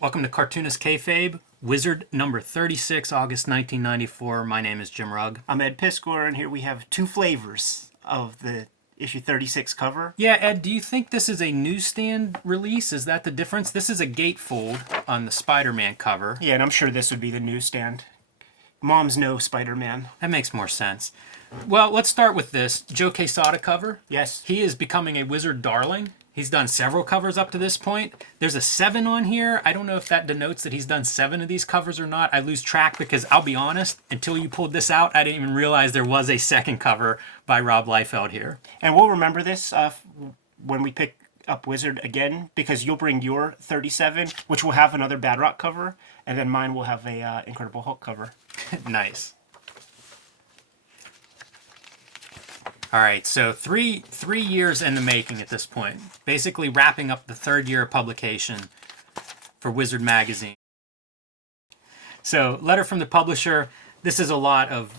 Welcome to Cartoonist Kayfabe, Wizard number 36, August 1994. My name is Jim Rugg. I'm Ed Piskor, and here we have two flavors of the issue 36 cover. Yeah, Ed, do you think this is a newsstand release? Is that the difference? This is a gatefold on the Spider-Man cover. Yeah, and I'm sure this would be the newsstand. Moms know Spider-Man. That makes more sense. Well, let's start with this. Joe Quesada cover. Yes. He is becoming a Wizard darling. He's done several covers up to this point. There's a 7 on here. I don't know if that denotes that he's done 7 of these covers or not. I lose track because I'll be honest, until you pulled this out, I didn't even realize there was a second cover by Rob Liefeld here. And we'll remember this when we pick up Wizard again, because you'll bring your 37, which will have another Bad Rock cover, and then mine will have a Incredible Hulk cover. Nice. All right, so three years in the making at this point. Basically wrapping up the 3rd year of publication for Wizard Magazine. So, letter from the publisher. This is a lot of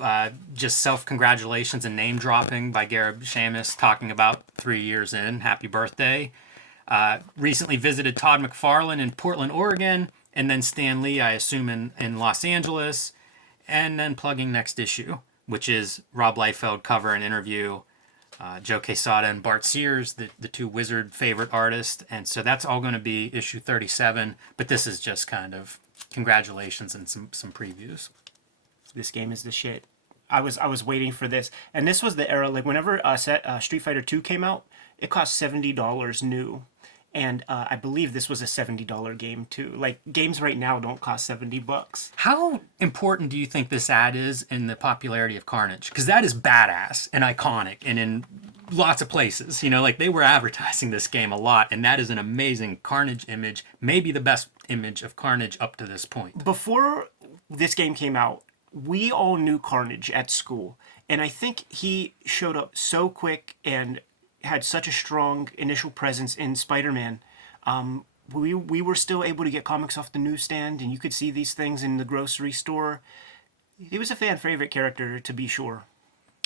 just self-congratulations and name-dropping by Gerard Jones, talking about 3 years in. Happy birthday. Recently visited Todd McFarlane in Portland, Oregon, and then Stan Lee, I assume, in Los Angeles, and then plugging next issue, which is Rob Liefeld cover and interview, Joe Quesada and Bart Sears, the two Wizard favorite artists. And so that's all going to be issue 37, but this is just kind of congratulations and some previews. This game is the shit. I was waiting for this, and this was the era, like whenever Street Fighter 2 came out, it cost $70 new. And I believe this was a $70 game too. Like, games right now don't cost $70. How important do you think this ad is in the popularity of Carnage? Because that is badass and iconic and in lots of places. You know, like, they were advertising this game a lot, and that is an amazing Carnage image. Maybe the best image of Carnage up to this point. Before this game came out, we all knew Carnage at school. And I think he showed up so quick and had such a strong initial presence in Spider-Man. We were still able to get comics off the newsstand, and you could see these things in the grocery store. He was a fan favorite character, to be sure.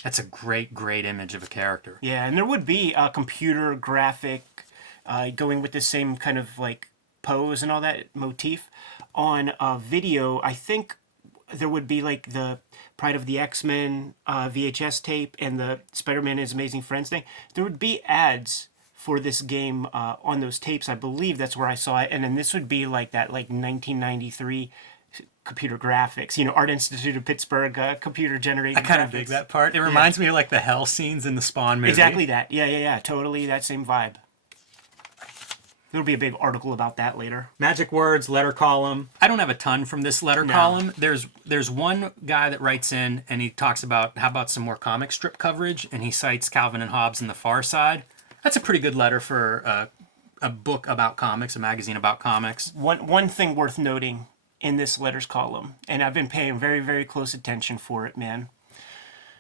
That's a great image of a character. Yeah, and there would be a computer graphic going with the same kind of like pose and all that motif on video. I think there would be like the Pride of the X-Men VHS tape and the Spider-Man and His Amazing Friends thing. There would be ads for this game on those tapes. I believe that's where I saw it. And then this would be like that, like 1993 computer graphics. You know, Art Institute of Pittsburgh computer generated. I kind of dig that part. It reminds me of like the hell scenes in the Spawn movie. Exactly that. Yeah. Totally that same vibe. There'll be a big article about that later. Magic words, letter column. I don't have a ton from this letter column. There's one guy that writes in and he talks about how about some more comic strip coverage, and he cites Calvin and Hobbes and The Far Side. That's a pretty good letter for a book about comics, a magazine about comics. One thing worth noting in this letters column, and I've been paying very, very close attention for it, man.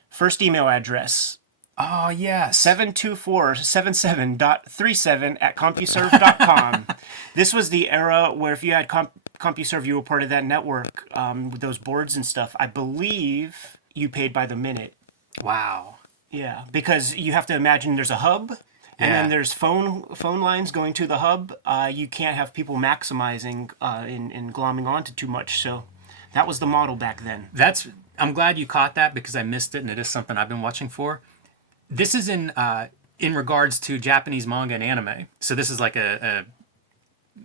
First email address. Oh, yes. 72477.37@CompuServe.com. This was the era where if you had CompuServe, you were part of that network with those boards and stuff. I believe you paid by the minute. Wow. Yeah, because you have to imagine there's a hub, and then there's phone lines going to the hub. You can't have people maximizing and glomming onto too much, so that was the model back then. I'm glad you caught that because I missed it, and it is something I've been watching for. This is in regards to Japanese manga and anime. So this is like a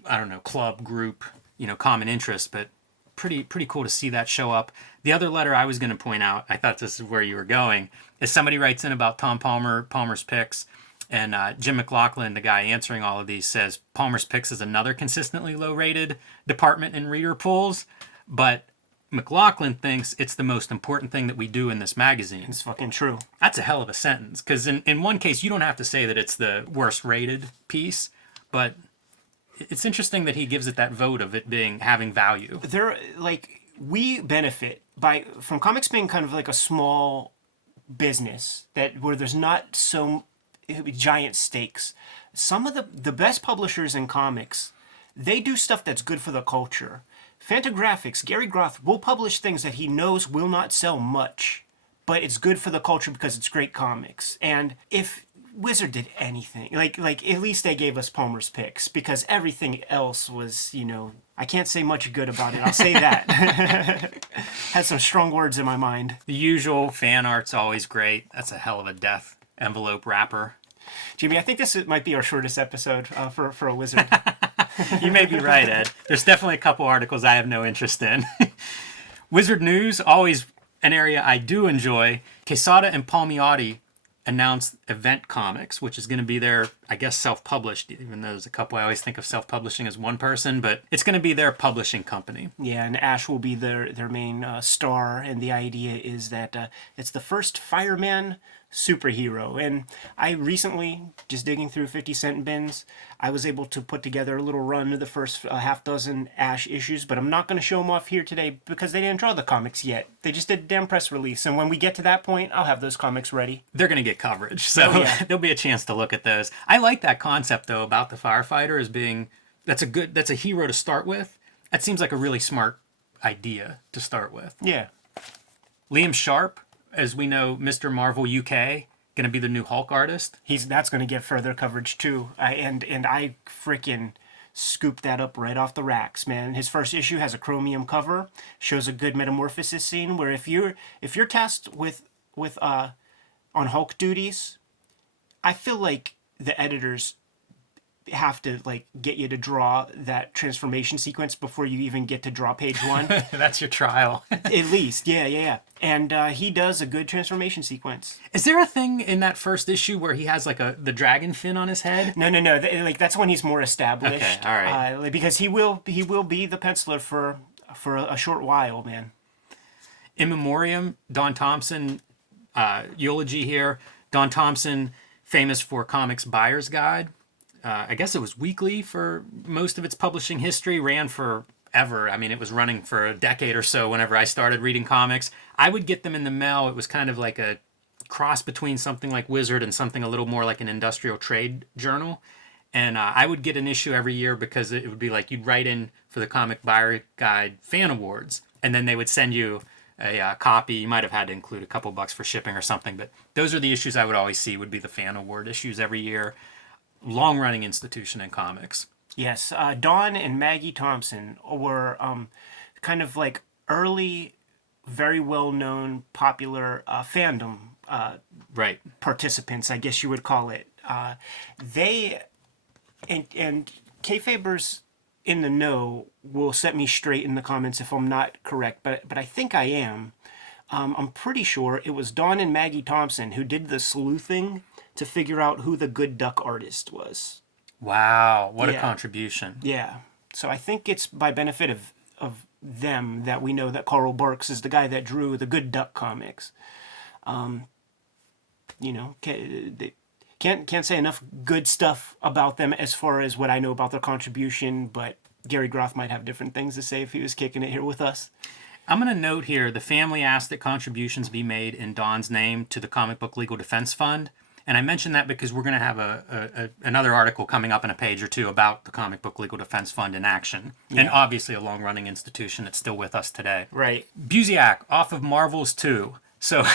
I don't know, club, group, you know, common interest, but pretty cool to see that show up. The other letter I was going to point out, I thought this is where you were going, is somebody writes in about Palmer's Picks, and Jim McLaughlin, the guy answering all of these, says Palmer's Picks is another consistently low-rated department in reader polls, but McLaughlin thinks it's the most important thing that we do in this magazine. It's fucking true. That's a hell of a sentence, because in one case, you don't have to say that it's the worst rated piece, but it's interesting that he gives it that vote of it having value. We benefit from comics being kind of like a small business where there's not so giant stakes. Some of the best publishers in comics, they do stuff that's good for the culture. Fantagraphics, Gary Groth will publish things that he knows will not sell much, but it's good for the culture because it's great comics. And if Wizard did anything. Like at least they gave us Palmer's picks, because everything else was, I can't say much good about it. I'll say that. Had some strong words in my mind. The usual fan art's always great. That's a hell of a death envelope wrapper. Jimmy, I think this might be our shortest episode for a Wizard. You may be right, Ed. There's definitely a couple articles I have no interest in. Wizard news, always an area I do enjoy. Quesada and Palmiotti announced Event Comics, which is going to be their, I guess, self-published, even though there's a couple I always think of self-publishing as one person, but it's going to be their publishing company. Yeah, and Ash will be their main star, and the idea is that it's the first fireman superhero. And I recently, just digging through 50-cent bins, I was able to put together a little run of the first half dozen Ash issues, but I'm not going to show them off here today because they didn't draw the comics yet. They just did a damn press release, and when we get to that point, I'll have those comics ready. They're going to get coverage, so there'll be a chance to look at those. I like that concept, though, about the firefighter as being, that's a hero to start with. That seems like a really smart idea to start with. Yeah. Liam Sharp, as we know, Mr. Marvel UK, going to be the new Hulk artist. That's going to get further coverage too. And I freaking scooped that up right off the racks, man. His first issue has a chromium cover, shows a good metamorphosis scene where if you're tasked with on Hulk duties, I feel like the editors have to get you to draw that transformation sequence before you even get to draw page 1. That's your trial. At least, yeah. And he does a good transformation sequence. Is there a thing in that first issue where he has the dragon fin on his head? No. That's when he's more established. Okay, all right. Because he will be the penciler for a short while, man. In memoriam, Don Thompson, eulogy here. Don Thompson, famous for Comics Buyer's Guide. I guess it was weekly for most of its publishing history, ran forever. I mean, it was running for a decade or so whenever I started reading comics. I would get them in the mail. It was kind of like a cross between something like Wizard and something a little more like an industrial trade journal. And I would get an issue every year because it would be like you'd write in for the Comic Buyer Guide Fan Awards, and then they would send you a copy. You might have had to include a couple bucks for shipping or something, but those are the issues I would always see would be the Fan Award issues every year. Long-running institution in comics. Yes, Don and Maggie Thompson were kind of like early, very well-known, popular fandom right. participants, I guess you would call it. They and Kayfabers in the know will set me straight in the comments if I'm not correct, but I think I am. I'm pretty sure it was Don and Maggie Thompson who did the sleuthing to figure out who the good duck artist was. Wow, what a contribution. Yeah. So I think it's by benefit of them that we know that Carl Barks is the guy that drew the good duck comics. Can't say enough good stuff about them as far as what I know about their contribution, but Gary Groth might have different things to say if he was kicking it here with us. I'm going to note here, the family asked that contributions be made in Don's name to the Comic Book Legal Defense Fund. And I mention that because we're going to have another article coming up in a page or two about the Comic Book Legal Defense Fund in action. Yeah. And obviously a long-running institution that's still with us today. Right. Busiak, off of Marvel's 2. So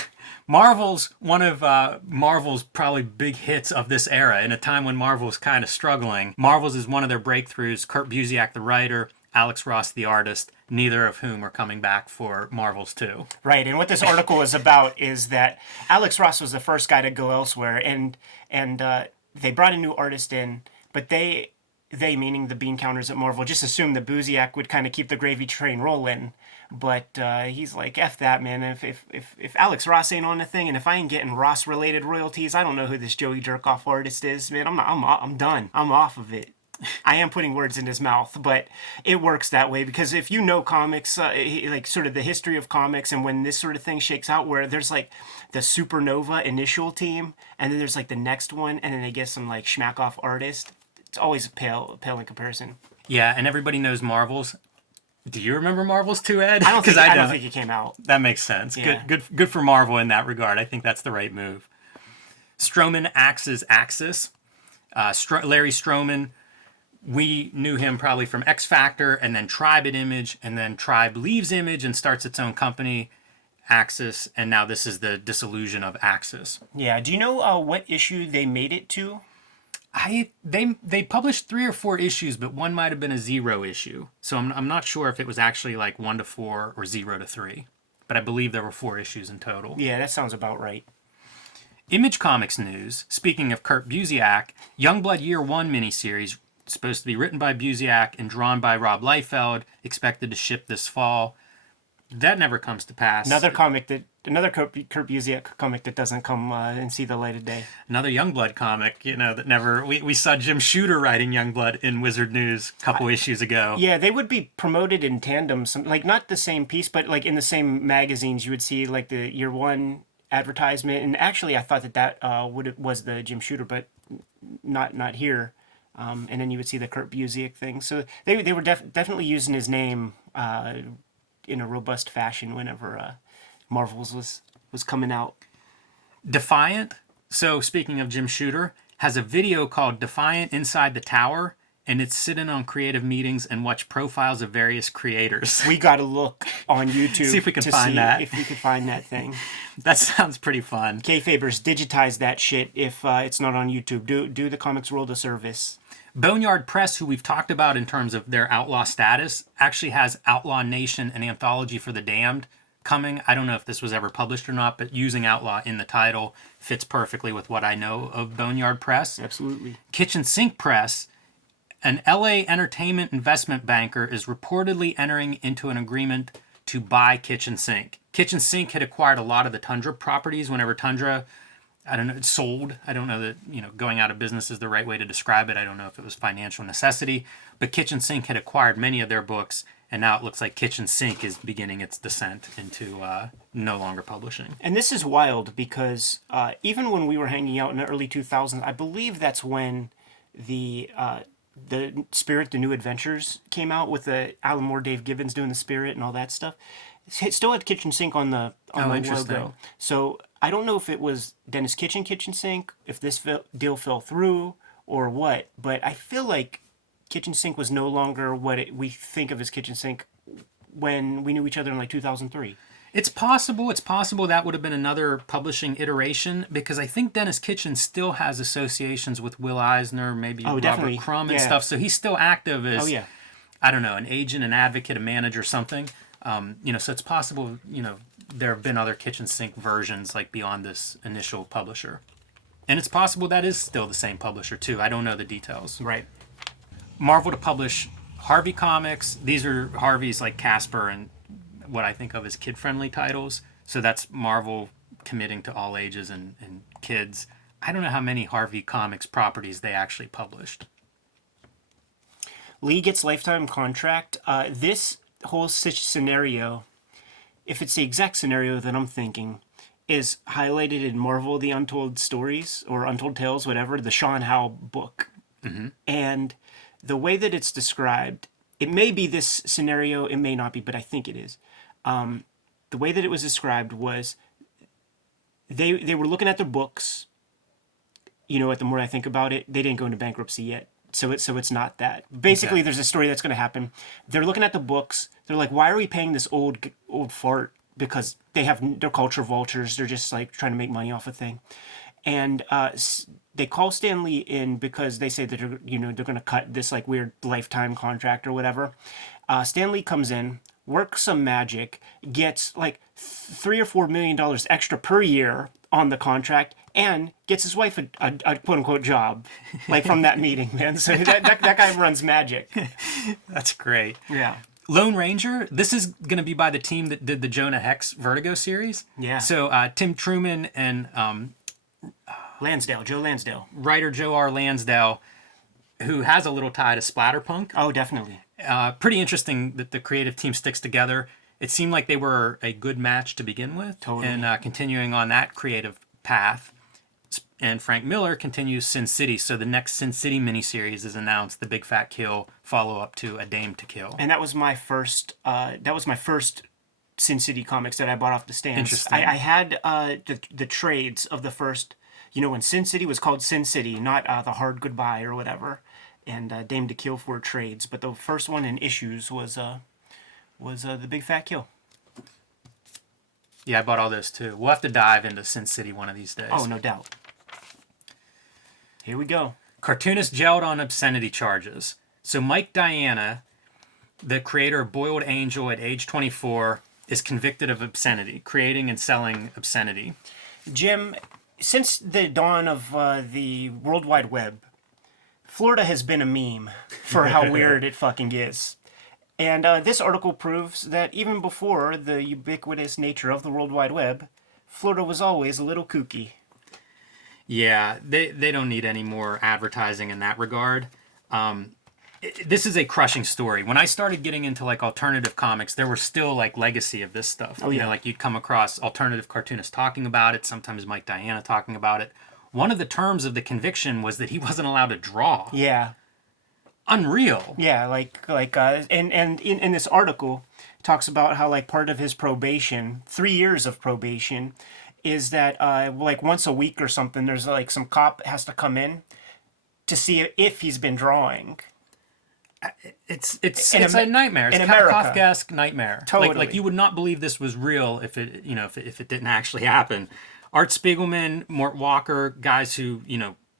Marvel's one of Marvel's probably big hits of this era. In a time when Marvel's kind of struggling, Marvel's is one of their breakthroughs. Kurt Busiek, the writer, Alex Ross, the artist, neither of whom are coming back for Marvel's 2. Right, and what this article is about is that Alex Ross was the first guy to go elsewhere, and they brought a new artist in, but they meaning the bean counters at Marvel, just assumed that Busiak would kind of keep the gravy train rolling. But he's like, F that, man. If Alex Ross ain't on the thing, and if I ain't getting Ross-related royalties, I don't know who this Joey Jerkoff artist is, man. I'm done. I'm off of it. I am putting words in his mouth, but it works that way because if you know comics, like sort of the history of comics, and when this sort of thing shakes out, where there's like the Supernova initial team, and then there's like the next one, and then they get some like schmack-off artist, it's always pale in comparison. Yeah, and everybody knows Marvel's. Do you remember Marvel's 2, Ed? I don't think it came out. That makes sense. Yeah. Good for Marvel in that regard. I think that's the right move. Strowman axes Axis. Larry Strowman. We knew him probably from X Factor and then Tribe at Image, and then Tribe leaves Image and starts its own company. Axis, and now this is the dissolution of Axis. Yeah. Do you know what issue they made it to? They published 3 or 4 issues, but one might have been a 0 issue. So I'm not sure if it was actually like 1 to 4 or 0 to 3. But I believe there were 4 issues in total. Yeah, that sounds about right. Image Comics news. Speaking of Kurt Busiek, Youngblood Year 1 miniseries, supposed to be written by Busiek and drawn by Rob Liefeld, expected to ship this fall. That never comes to pass. Another Kurt Busiek comic that doesn't come and see the light of day. Another Youngblood comic, that never... We saw Jim Shooter writing Youngblood in Wizard News a couple issues ago. Yeah, they would be promoted in tandem, like not the same piece, but like in the same magazines, you would see like the Year 1 advertisement. And actually, I thought that was the Jim Shooter, but not here. And then you would see the Kurt Busiek thing. So they were definitely using his name in a robust fashion whenever Marvel's was coming out. Defiant, so speaking of Jim Shooter, has a video called Defiant Inside the Tower, and it's sitting on creative meetings and watch profiles of various creators. We got to look on YouTube see if we can find that. If we can find that thing. That sounds pretty fun. Kayfabers, digitize that shit if it's not on YouTube. Do the comics world a service. Boneyard Press, who we've talked about in terms of their outlaw status, actually has Outlaw Nation, an anthology for the damned, coming. I don't know if this was ever published or not, but using outlaw in the title fits perfectly with what I know of Boneyard Press. Absolutely. Kitchen Sink Press, an LA entertainment investment banker, is reportedly entering into an agreement to buy Kitchen Sink. Kitchen Sink had acquired a lot of the Tundra properties whenever Tundra, it sold. I don't know that, going out of business is the right way to describe it. I don't know if it was financial necessity, but Kitchen Sink had acquired many of their books, and now it looks like Kitchen Sink is beginning its descent into no longer publishing. And this is wild because even when we were hanging out in the early 2000s, I believe that's when the Spirit, The New Adventures came out with the Alan Moore, Dave Gibbons doing the Spirit and all that stuff. It still had Kitchen Sink on the logo. So I don't know if it was Dennis Kitchen Sink, if this deal fell through or what, but I feel like Kitchen Sink was no longer what we think of as Kitchen Sink when we knew each other in like 2003. It's possible that would have been another publishing iteration, because I think Dennis Kitchen still has associations with Will Eisner, maybe Robert Crumb and stuff, so he's still active as, I don't know, an agent, an advocate, a manager, something. So it's possible, there have been other Kitchen Sink versions like beyond this initial publisher. And it's possible that is still the same publisher too. I don't know the details. Right. Marvel to publish Harvey comics. These are Harvey's like Casper and what I think of as kid-friendly titles. So that's Marvel committing to all ages and kids. I don't know how many Harvey comics properties they actually published. Lee gets lifetime contract. This whole scenario, if it's the exact scenario that I'm thinking, is highlighted in Marvel The Untold Stories or Untold Tales, whatever, the Sean Howe book. Mm-hmm. And the way that it's described, it may be this scenario, it may not be, but I think it is. The way that it was described was they were looking at their books. The more I think about it, they didn't go into bankruptcy yet. So it's not that. Basically, There's a story that's going to happen. They're looking at the books. They're like, why are we paying this old fart? Because they're culture vultures. They're just like trying to make money off a thing. And they call Stan Lee in because they say that they're going to cut this like weird lifetime contract or whatever. Stan Lee comes in, works some magic, gets like $3 or $4 million extra per year on the contract, and gets his wife a quote unquote job, like from that meeting, man. So that guy runs magic. That's great. Yeah. Lone Ranger, this is going to be by the team that did the Jonah Hex Vertigo series. Yeah. So Tim Truman and Joe Lansdale. Writer Joe R. Lansdale, who has a little tie to Splatterpunk. Oh, definitely. Pretty interesting that the creative team sticks together. It seemed like they were a good match to begin with. Totally. And continuing on that creative path. And Frank Miller continues Sin City. So the next Sin City miniseries is announced, The Big Fat Kill, follow-up to A Dame to Kill. And that was my first Sin City comics that I bought off the stands. Interesting. I had the trades of the first, when Sin City was called Sin City, not The Hard Goodbye or whatever, and Dame to Kill for trades. But the first one in issues was The Big Fat Kill. Yeah, I bought all those too. We'll have to dive into Sin City one of these days. Oh, no doubt. Here we go. Cartoonist jailed on obscenity charges. So Mike Diana, the creator of Boiled Angel at age 24, is convicted of obscenity, creating and selling obscenity. Jim, since the dawn of the World Wide Web, Florida has been a meme for how weird it fucking is. And this article proves that even before the ubiquitous nature of the World Wide Web, Florida was always a little kooky. Yeah, they don't need any more advertising in that regard. This is a crushing story. When I started getting into like alternative comics, there were still like legacy of this stuff. Oh, yeah. You know, like you'd come across alternative cartoonists talking about it, sometimes Mike Diana talking about it. One of the terms of the conviction was that he wasn't allowed to draw. Yeah. Unreal. Yeah, and in this article, it talks about how like part of his probation, 3 years of probation, is that like once a week or something, there's like some cop has to come in to see if he's been drawing. It's a nightmare. It's in a America. Kafkaesque nightmare. Totally. Like you would not believe this was real if it didn't actually happen. Art Spiegelman, Mort Walker, guys who,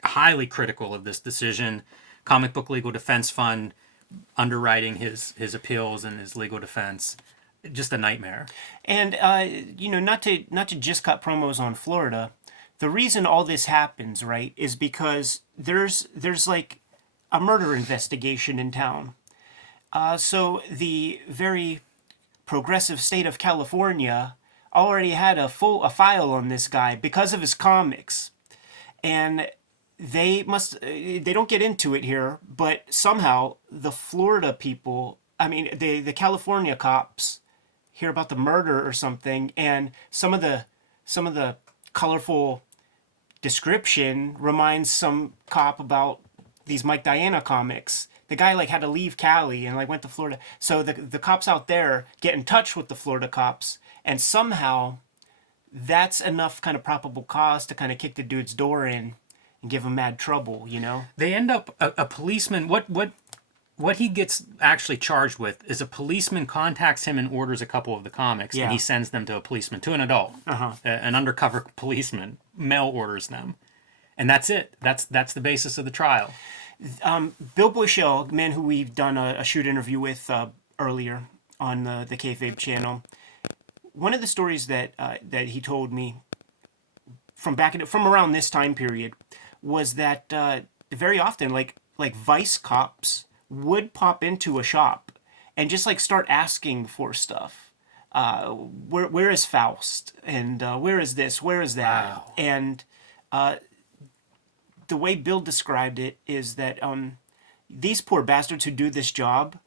highly critical of this decision. Comic Book Legal Defense Fund underwriting his appeals and his legal defense. Just a nightmare. And not to just cut promos on Florida, the reason all this happens, right, is because there's like a murder investigation in town. So the very progressive state of California already had a file on this guy because of his comics, and they don't get into it here, but somehow the Florida people, the California cops hear about the murder or something, and some of the colorful description reminds some cop about these Mike Diana comics. The guy like had to leave Cali and like went to Florida. So the cops out there get in touch with the Florida cops, and somehow that's enough kind of probable cause to kind of kick the dude's door in and give him mad trouble, They end up a policeman. What he gets actually charged with is a policeman contacts him and orders a couple of the comics, Yeah. and he sends them to a policeman, to an adult, an undercover policeman, mail orders them, and that's it. That's the basis of the trial. Bill Bushell, man who we've done a shoot interview with earlier on the Kayfabe channel, one of the stories that he told me from around this time period was that very often like Vice cops would pop into a shop and just like start asking for stuff. Where is Faust? And where is this? Where is that? Wow. And the way Bill described it is that these poor bastards who do this job,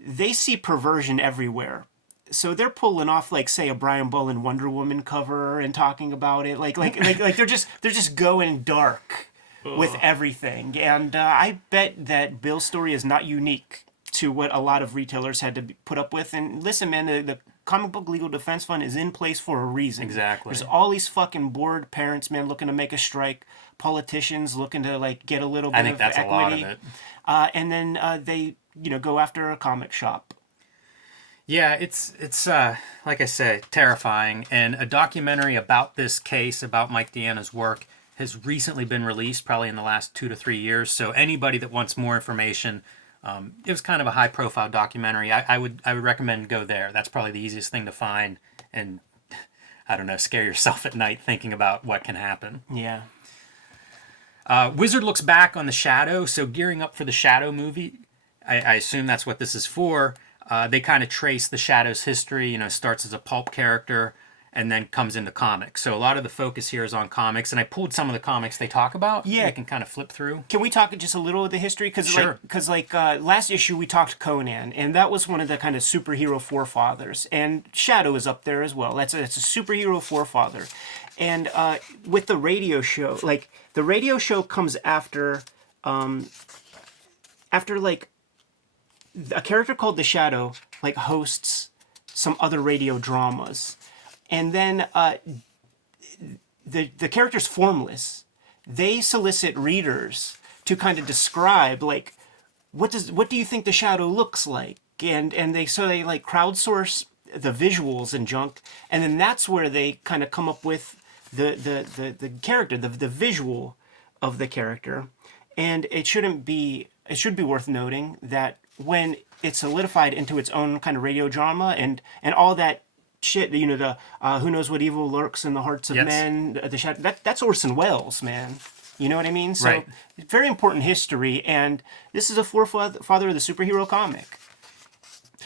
they see perversion everywhere. So they're pulling off like, say, a Brian Bullen Wonder Woman cover and talking about it, like they're just going dark with everything. And I bet that Bill's story is not unique to what a lot of retailers had to put up with. And listen, man, the Comic Book Legal Defense Fund is in place for a reason. Exactly. There's all these fucking bored parents, man, looking to make a strike. Politicians looking to like get a little bit of equity. I think that's a lot of it. And then they go after a comic shop. Yeah, it's like I said, terrifying. And a documentary about this case, about Mike Diana's work, has recently been released, probably in the last 2 to 3 years. So anybody that wants more information, it was kind of a high-profile documentary. I would recommend go there. That's probably the easiest thing to find, and I don't know, scare yourself at night thinking about what can happen. Yeah. Wizard looks back on the Shadow, so gearing up for the Shadow movie. I assume that's what this is for. They kind of trace the Shadow's history. Starts as a pulp character and then comes into comics. So a lot of the focus here is on comics, and I pulled some of the comics they talk about. Yeah, you can kind of flip through. Can we talk just a little of the history? Sure. Because last issue we talked Conan, and that was one of the kind of superhero forefathers, and Shadow is up there as well. That's a superhero forefather, and with the radio show, like the radio show comes after like a character called the Shadow like hosts some other radio dramas. And then the character's formless. They solicit readers to kind of describe like what do you think the Shadow looks like, and they like crowdsource the visuals and junk, and then that's where they kind of come up with the character, the visual of the character. And it should be worth noting that when it's solidified into its own kind of radio drama and all that shit, you know, the who knows what evil lurks in the hearts of men, the shadow, that's Orson Welles, man. You know what I mean? So right. Very important history, and this is a forefather of the superhero comic.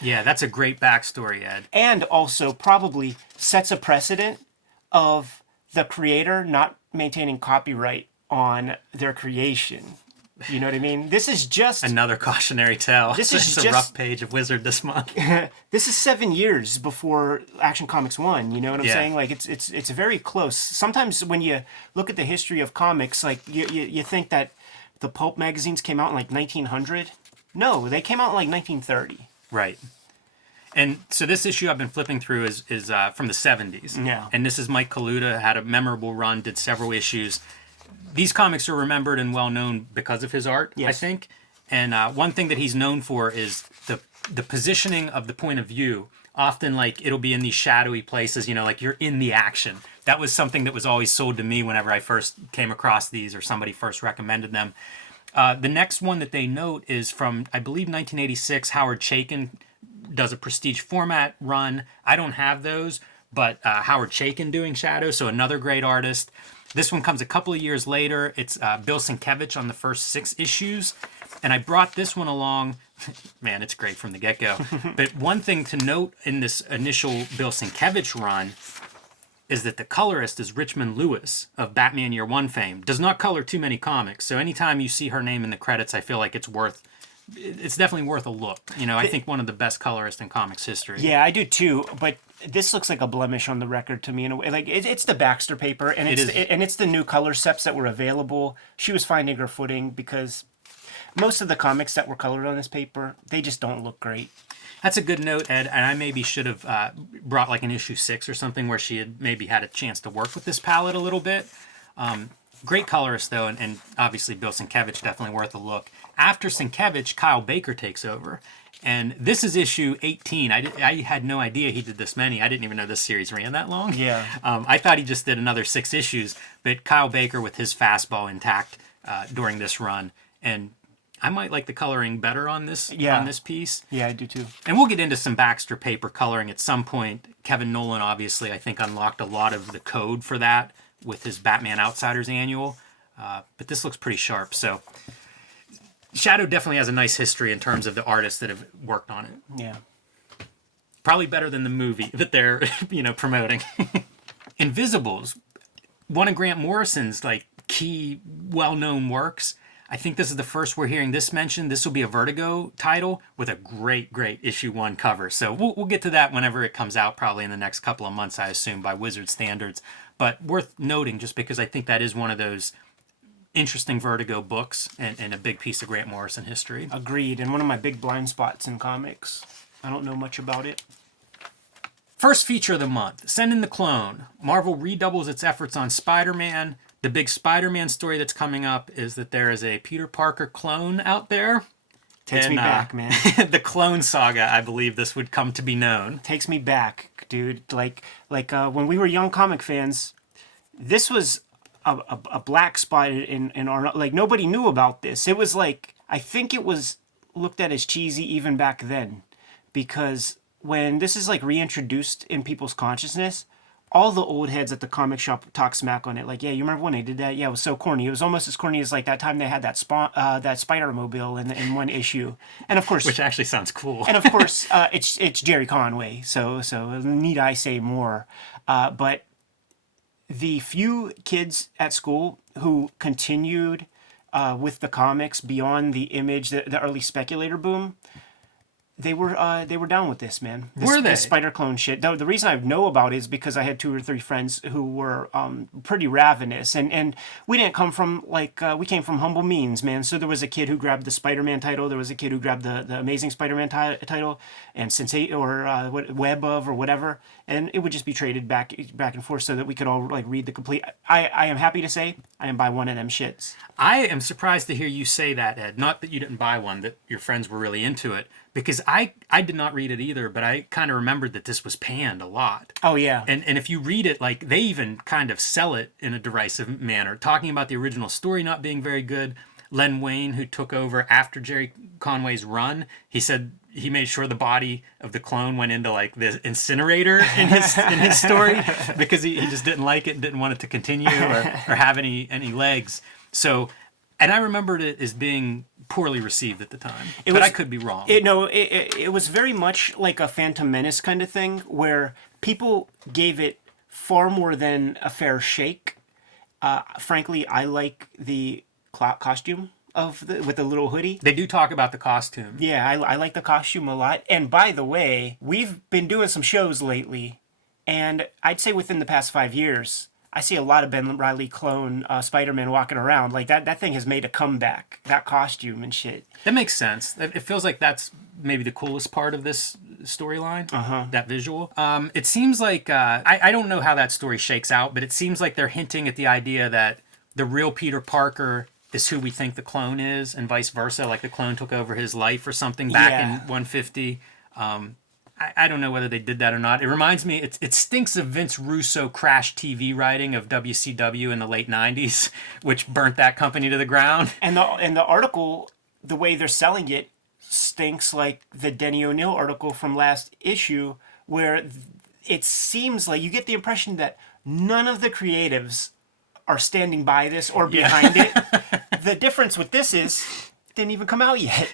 Yeah, that's a great backstory, Ed. And also probably sets a precedent of the creator not maintaining copyright on their creation. You know what I mean? This is just another cautionary tale. This is just a rough page of Wizard this month. This is 7 years before Action Comics 1. You know what I'm Yeah. saying? Like it's very close. Sometimes when you look at the history of comics, like you think that the pulp magazines came out in like 1900. No, they came out in like 1930. Right. And so this issue I've been flipping through is from the 70s. Yeah. And this is Mike Kaluta, had a memorable run, did several issues. These comics are remembered and well known because of his art, Yes. I think. And one thing that he's known for is the positioning of the point of view. Often, like, it'll be in these shadowy places, you know, like you're in the action. That was something that was always sold to me whenever I first came across these or somebody first recommended them. The next one that they note is from, I believe, 1986. Howard Chaykin does a Prestige format run. I don't have those, but Howard Chaykin doing Shadow, so another great artist. This one comes a couple of years later. It's Bill Sienkiewicz on the first 6 issues. And I brought this one along. Man, it's great from the get-go. But one thing to note in this initial Bill Sienkiewicz run is that the colorist is Richmond Lewis of Batman Year One fame. Does not color too many comics. So anytime you see her name in the credits, I feel like it's definitely worth a look. You know, I think one of the best colorists in comics history. Yeah, I do too. But this looks like a blemish on the record to me in a way. Like it's the Baxter paper, and it's the new color sets that were available. She was finding her footing because most of the comics that were colored on this paper, they just don't look great. That's a good note, Ed. And I maybe should have brought like an issue 6 or something where she had maybe had a chance to work with this palette a little bit. Great colorist, though, and obviously Bill Sienkiewicz, definitely worth a look. After Sienkiewicz, Kyle Baker takes over. And this is issue 18. I had no idea he did this many. I didn't even know this series ran that long. Yeah. I thought he just did another 6 issues. But Kyle Baker with his fastball intact during this run. And I might like the coloring better on this piece. Yeah, I do too. And we'll get into some Baxter paper coloring at some point. Kevin Nolan, obviously, I think unlocked a lot of the code for that with his Batman Outsiders annual. But this looks pretty sharp. So Shadow definitely has a nice history in terms of the artists that have worked on it. Yeah. Probably better than the movie that they're, promoting. Invisibles, one of Grant Morrison's like key well-known works. I think this is the first we're hearing this mentioned. This will be a Vertigo title with a great, great issue 1 cover. So we'll get to that whenever it comes out, probably in the next couple of months, I assume, by Wizard standards. But worth noting, just because I think that is one of those interesting Vertigo books and a big piece of Grant Morrison history. Agreed. And one of my big blind spots in comics. I don't know much about it. First feature of the month, Send in the Clone. Marvel redoubles its efforts on Spider-Man. The big Spider-Man story that's coming up is that there is a Peter Parker clone out there. Takes me back, man. The Clone Saga, I believe this would come to be known. Takes me back, dude. Like when we were young comic fans, this was a black spot in our, like, nobody knew about this. It was like, I think it was looked at as cheesy even back then, because when this is like reintroduced in people's consciousness, all the old heads at the comic shop talk smack on it. Like, yeah, you remember when they did that? Yeah, it was so corny. It was almost as corny as like that time they had that Spider-Mobile in one issue. And of course, which actually sounds cool. And of course, it's Jerry Conway. So need I say more? But the few kids at school who continued with the comics beyond the Image, the early speculator boom, they were down with this, man. Were they? This spider clone shit. The reason I know about it is because I had 2 or 3 friends who were pretty ravenous, and we didn't come from we came from humble means, man. So there was a kid who grabbed the Spider-Man title, there was a kid who grabbed the Amazing Spider-Man title, and Web of or whatever, and it would just be traded back and forth so that we could all like read the complete. I am happy to say I didn't buy one of them shits. I am surprised to hear you say that, Ed. Not that you didn't buy one, that your friends were really into it. because I did not read it either, but I kind of remembered that this was panned a lot. Oh yeah. And if you read it, like they even kind of sell it in a derisive manner, talking about the original story not being very good. Len Wein, who took over after Jerry Conway's run, he said he made sure the body of the clone went into like the incinerator in his story because he just didn't like it and didn't want it to continue or have any legs. So, and I remembered it as being poorly received at the time, but I could be wrong. It was very much like a Phantom Menace kind of thing where people gave it far more than a fair shake. Frankly, I like the costume with the little hoodie. They do talk about the costume. Yeah, I like the costume a lot. And by the way, we've been doing some shows lately, and I'd say within the past 5 years, I see a lot of Ben Reilly clone Spider-Man walking around. Like that thing has made a comeback. That costume and shit. That makes sense. It feels like that's maybe the coolest part of this storyline. That visual. It seems like I don't know how that story shakes out, but it seems like they're hinting at the idea that the real Peter Parker is who we think the clone is, and vice versa. Like the clone took over his life or something back in 150. I don't know whether they did that or not. It reminds me, it stinks of Vince Russo crash TV writing of WCW in the late 90s, which burnt that company to the ground. And the article, the way they're selling it, stinks like the Denny O'Neil article from last issue, where it seems like you get the impression that none of the creatives are standing by this or behind it. The difference with this is it didn't even come out yet.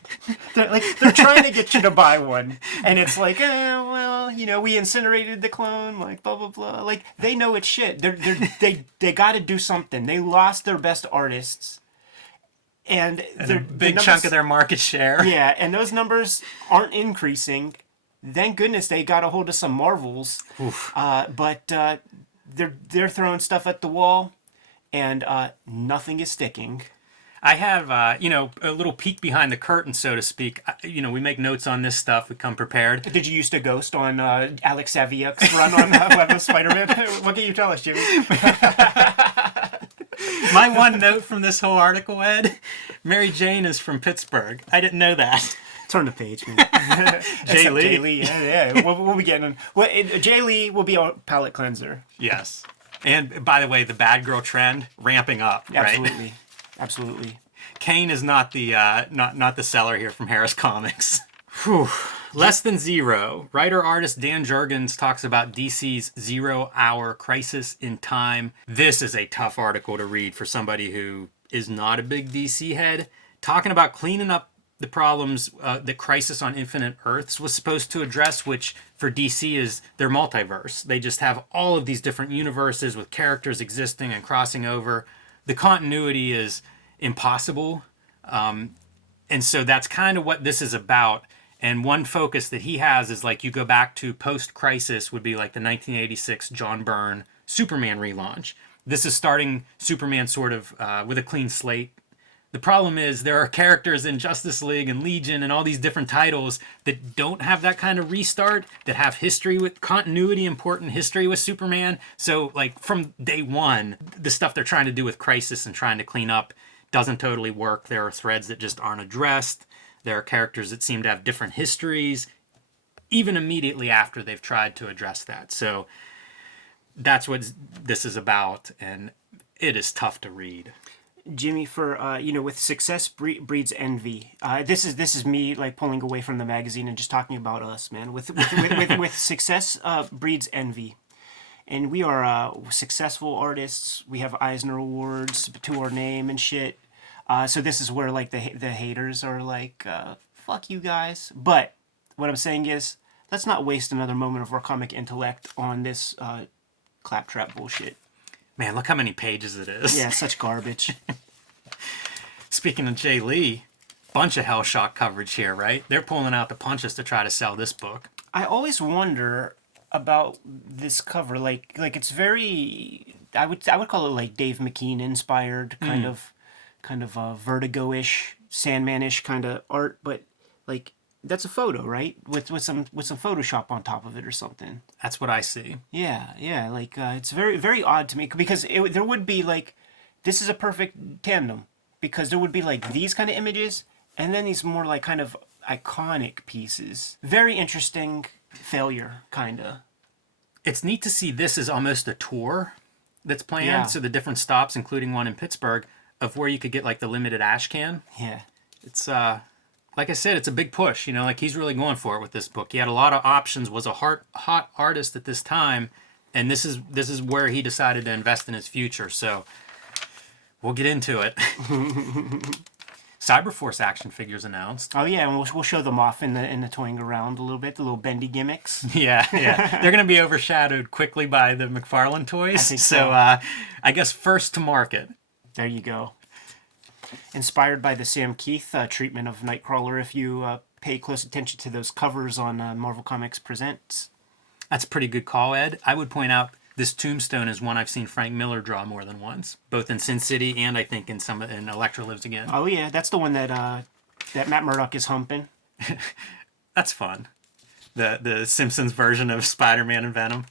They're trying to get you to buy one, and it's like, well, we incinerated the clone, like blah blah blah. Like they know it's shit. They got to do something. They lost their best artists, and a big chunk of their market share. Yeah, and those numbers aren't increasing. Thank goodness they got a hold of some Marvels. But they're throwing stuff at the wall, and nothing is sticking. I have, a little peek behind the curtain, so to speak. We make notes on this stuff. We come prepared. Did you used to ghost on Alex Saviuk's run on Web of Spider-Man? What can you tell us, Jimmy? My one note from this whole article, Ed, Mary Jane is from Pittsburgh. I didn't know that. Turn the page, man. Jae Lee. Jae Lee, yeah. We'll be getting... Jae Lee will be our palate cleanser. Yes. And, by the way, the bad girl trend ramping up, Absolutely. right? Absolutely. Kane is not the not the seller here from Harris Comics. Whew. Less than zero. Writer-artist Dan Jurgens talks about DC's 0 Hour Crisis in Time. This is a tough article to read for somebody who is not a big DC head. Talking about cleaning up the problems that Crisis on Infinite Earths was supposed to address, which for DC is their multiverse. They just have all of these different universes with characters existing and crossing over. The continuity is impossible. And so that's kind of what this is about. And one focus that he has is like you go back to post-Crisis would be like the 1986 John Byrne Superman relaunch. This is starting Superman sort of with a clean slate. The problem is there are characters in Justice League and Legion and all these different titles that don't have that kind of restart, that have history with continuity, important history with Superman. So like from day one, the stuff they're trying to do with Crisis and trying to clean up doesn't totally work. There are threads that just aren't addressed. There are characters that seem to have different histories, even immediately after they've tried to address that. So that's what this is about, and it is tough to read. Jimmy, for with success breeds envy. This is me like pulling away from the magazine and just talking about us, man. With success breeds envy, and we are successful artists. We have Eisner Awards to our name and shit. So this is where like the haters are like, fuck you guys. But what I'm saying is, let's not waste another moment of our comic intellect on this claptrap bullshit. Man, look how many pages it is. Yeah, such garbage. Speaking of Jae Lee, bunch of Hellshock coverage here, right? They're pulling out the punches to try to sell this book. I always wonder about this cover. Like it's very, I would call it like Dave McKean inspired, kind of Vertigo-ish, Sandman-ish kind of art, but like that's a photo, right? With some Photoshop on top of it or something. That's what I see. Yeah. Like it's very, very odd to me because there would be like, this is a perfect tandem because there would be like these kind of images and then these more like kind of iconic pieces. Very interesting failure, kind of. It's neat to see this as almost a tour that's planned. Yeah. So the different stops, including one in Pittsburgh, of where you could get like the limited ash can. Yeah. It's like I said, it's a big push. You know, like he's really going for it with this book. He had a lot of options. Was a hot artist at this time, and this is where he decided to invest in his future. So we'll get into it. Cyberforce action figures announced. Oh yeah, and we'll show them off in the toying around a little bit, the little bendy gimmicks. Yeah. They're going to be overshadowed quickly by the McFarlane toys. I think so. I guess first to market. There you go. Inspired by the Sam Keith treatment of Nightcrawler, if you pay close attention to those covers on Marvel Comics Presents. That's a pretty good call, Ed. I would point out this Tombstone is one I've seen Frank Miller draw more than once, both in Sin City and I think in Elektra Lives Again. Oh yeah, that's the one that Matt Murdock is humping. That's fun. The Simpsons version of Spider-Man and Venom.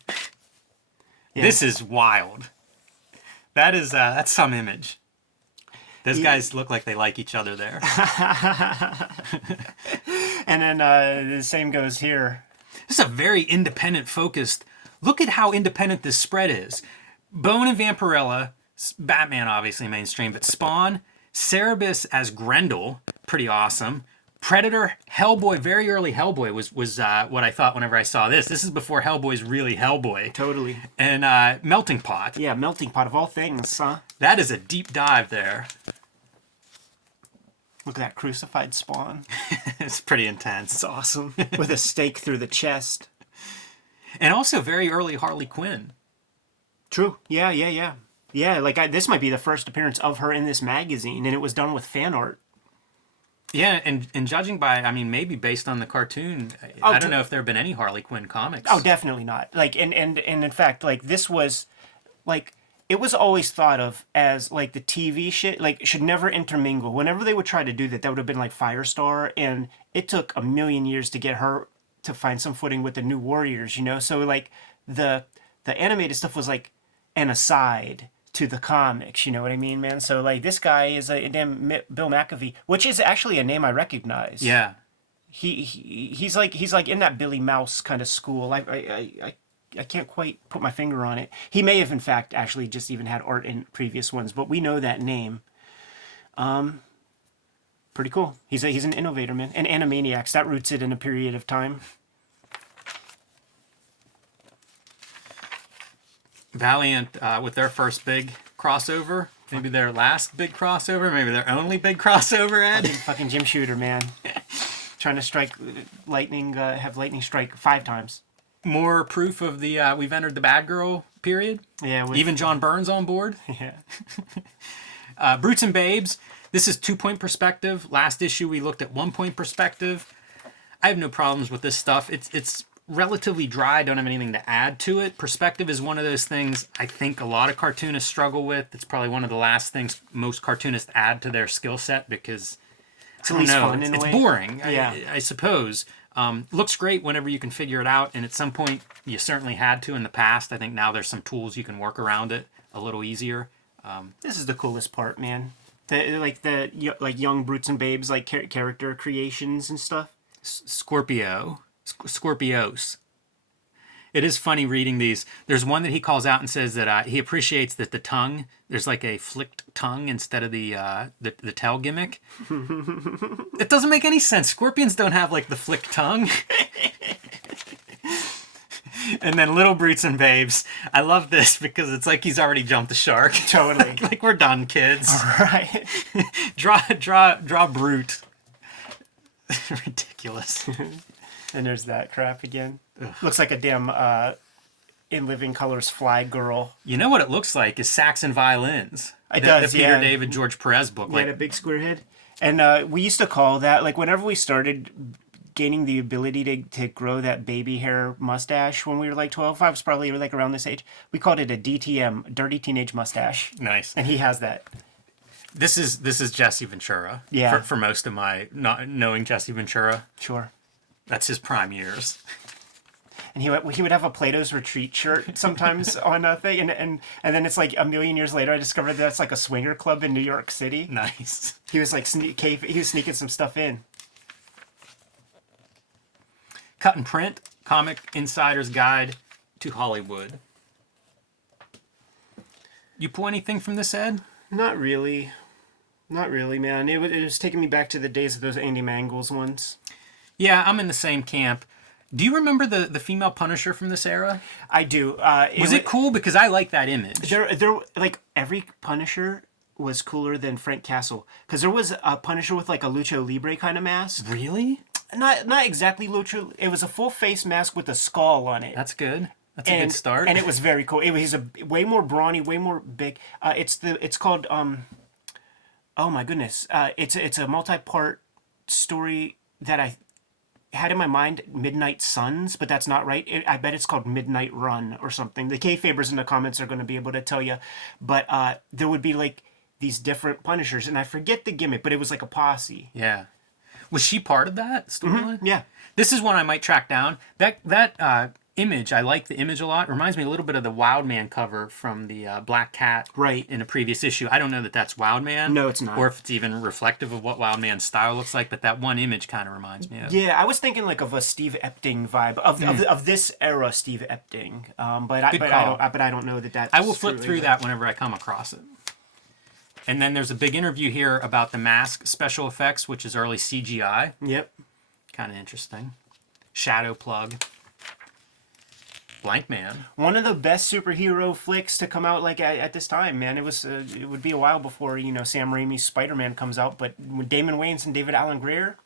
Yeah. This is wild. That's some image. Those guys look like they like each other there. And then the same goes here. This is a very independent focused. Look at how independent this spread is. Bone and Vampirella, Batman obviously mainstream, but Spawn, Cerebus as Grendel, pretty awesome. Predator, Hellboy, very early Hellboy was what I thought whenever I saw this. This is before Hellboy's really Hellboy. Totally. And Melting Pot. Yeah, Melting Pot of all things, huh? That is a deep dive there. Look at that crucified Spawn. It's pretty intense. It's awesome. With a stake through the chest. And also very early Harley Quinn. True. Yeah. Yeah, like this might be the first appearance of her in this magazine, and it was done with fan art. Yeah, and judging by, I mean, maybe based on the cartoon, I don't know if there have been any Harley Quinn comics. Oh, definitely not. Like, and in fact, like this was, like, it was always thought of as like the TV shit, like should never intermingle. Whenever they would try to do that, that would have been like Firestar, and it took a million years to get her to find some footing with the New Warriors, you know. So like the animated stuff was like an aside to the comics, you know what I mean, man? So like this guy is a damn Bill Mcafee, which is actually a name I recognize. Yeah. He's like in that Billy Mouse kind of school. I can't quite put my finger on it. He may have in fact actually just even had art in previous ones, but we know that name. Pretty cool. He's an innovator, man. And Animaniacs, that roots it in a period of time. Valiant with their first big crossover, maybe their last big crossover, maybe their only big crossover, Ed. Fucking Jim Shooter, man. Trying to strike lightning, have lightning strike 5 times. More proof of the we've entered the bad girl period. Yeah. Even John Byrne's on board. Yeah. Brutes and Babes. This is 2-point perspective. Last issue we looked at 1-point perspective. I have no problems with this stuff. It's relatively dry. I don't have anything to add to it. Perspective is one of those things I think a lot of cartoonists struggle with. It's probably one of the last things most cartoonists add to their skill set because it's at least fun in a way. It's boring, yeah. I suppose. Looks great whenever you can figure it out, and at some point you certainly had to in the past. I think now there's some tools you can work around it a little easier. This is the coolest part, man. The young Brutes and Babes, like character creations and stuff. Scorpios. It is funny reading these. There's one that he calls out and says that he appreciates that the tongue, there's like a flicked tongue instead of the tail gimmick. It doesn't make any sense. Scorpions don't have like the flicked tongue. And then Little Brutes and Babes. I love this because it's like he's already jumped the shark. Totally. Like we're done, kids. All right. draw Brute. Ridiculous. And there's that crap again. Ugh. Looks like a damn In Living Colors Fly Girl. You know what it looks like is Sax and Violins. It does, the Peter David, George Perez book. Yeah, a big square head. And we used to call that, like whenever we started gaining the ability to grow that baby hair mustache when we were like 12, I was probably like around this age, we called it a DTM, Dirty Teenage Mustache. Nice. And he has that. This is Jesse Ventura. Yeah. For most of my not knowing Jesse Ventura. Sure. That's his prime years. And he would have a Plato's Retreat shirt sometimes on a thing, and then it's like a million years later I discovered that's like a swinger club in New York City. Nice. He was like he was sneaking some stuff in. Cut and Print, Comic Insider's Guide to Hollywood. You pull anything from this, Ed? Not really. Not really, man. It was taking me back to the days of those Andy Mangles ones. Yeah, I'm in the same camp. Do you remember the female Punisher from this era? I do. Was it cool? Because I like that image. There, like, every Punisher was cooler than Frank Castle. Because there was a Punisher with, like, a Lucha Libre kind of mask. Really? Not exactly Lucha. It was a full face mask with a skull on it. That's good. That's a good start. And it was very cool. He's a way more brawny, way more big. It's called oh my goodness. It's a multi-part story that I had in my mind, Midnight Suns, but that's not right. I bet it's called Midnight Run or something. The Kayfabers in the comments are going to be able to tell you. But there would be like these different Punishers, and I forget the gimmick, but it was like a posse. Yeah. Was she part of that storyline? Yeah. This is one I might track down. That image, I like the image a lot. It reminds me a little bit of the Wildman cover from the Black Cat Right. in a previous issue. I don't know that that's Wildman. No, it's not. Or if it's even reflective of what Wildman's style looks like, but that one image kind of reminds me of. Yeah, I was thinking like of a Steve Epting vibe of this era Steve Epting. But I don't know that that's I will flip true through either. that whenever I come across it. And then there's a big interview here about the mask special effects, which is early CGI. Yep. Kind of interesting. Shadow Plug. Blank Man. One of the best superhero flicks to come out like at this time, man. It would be a while before Sam Raimi's Spider-Man comes out, but with Damon Wayans and David Alan Grier,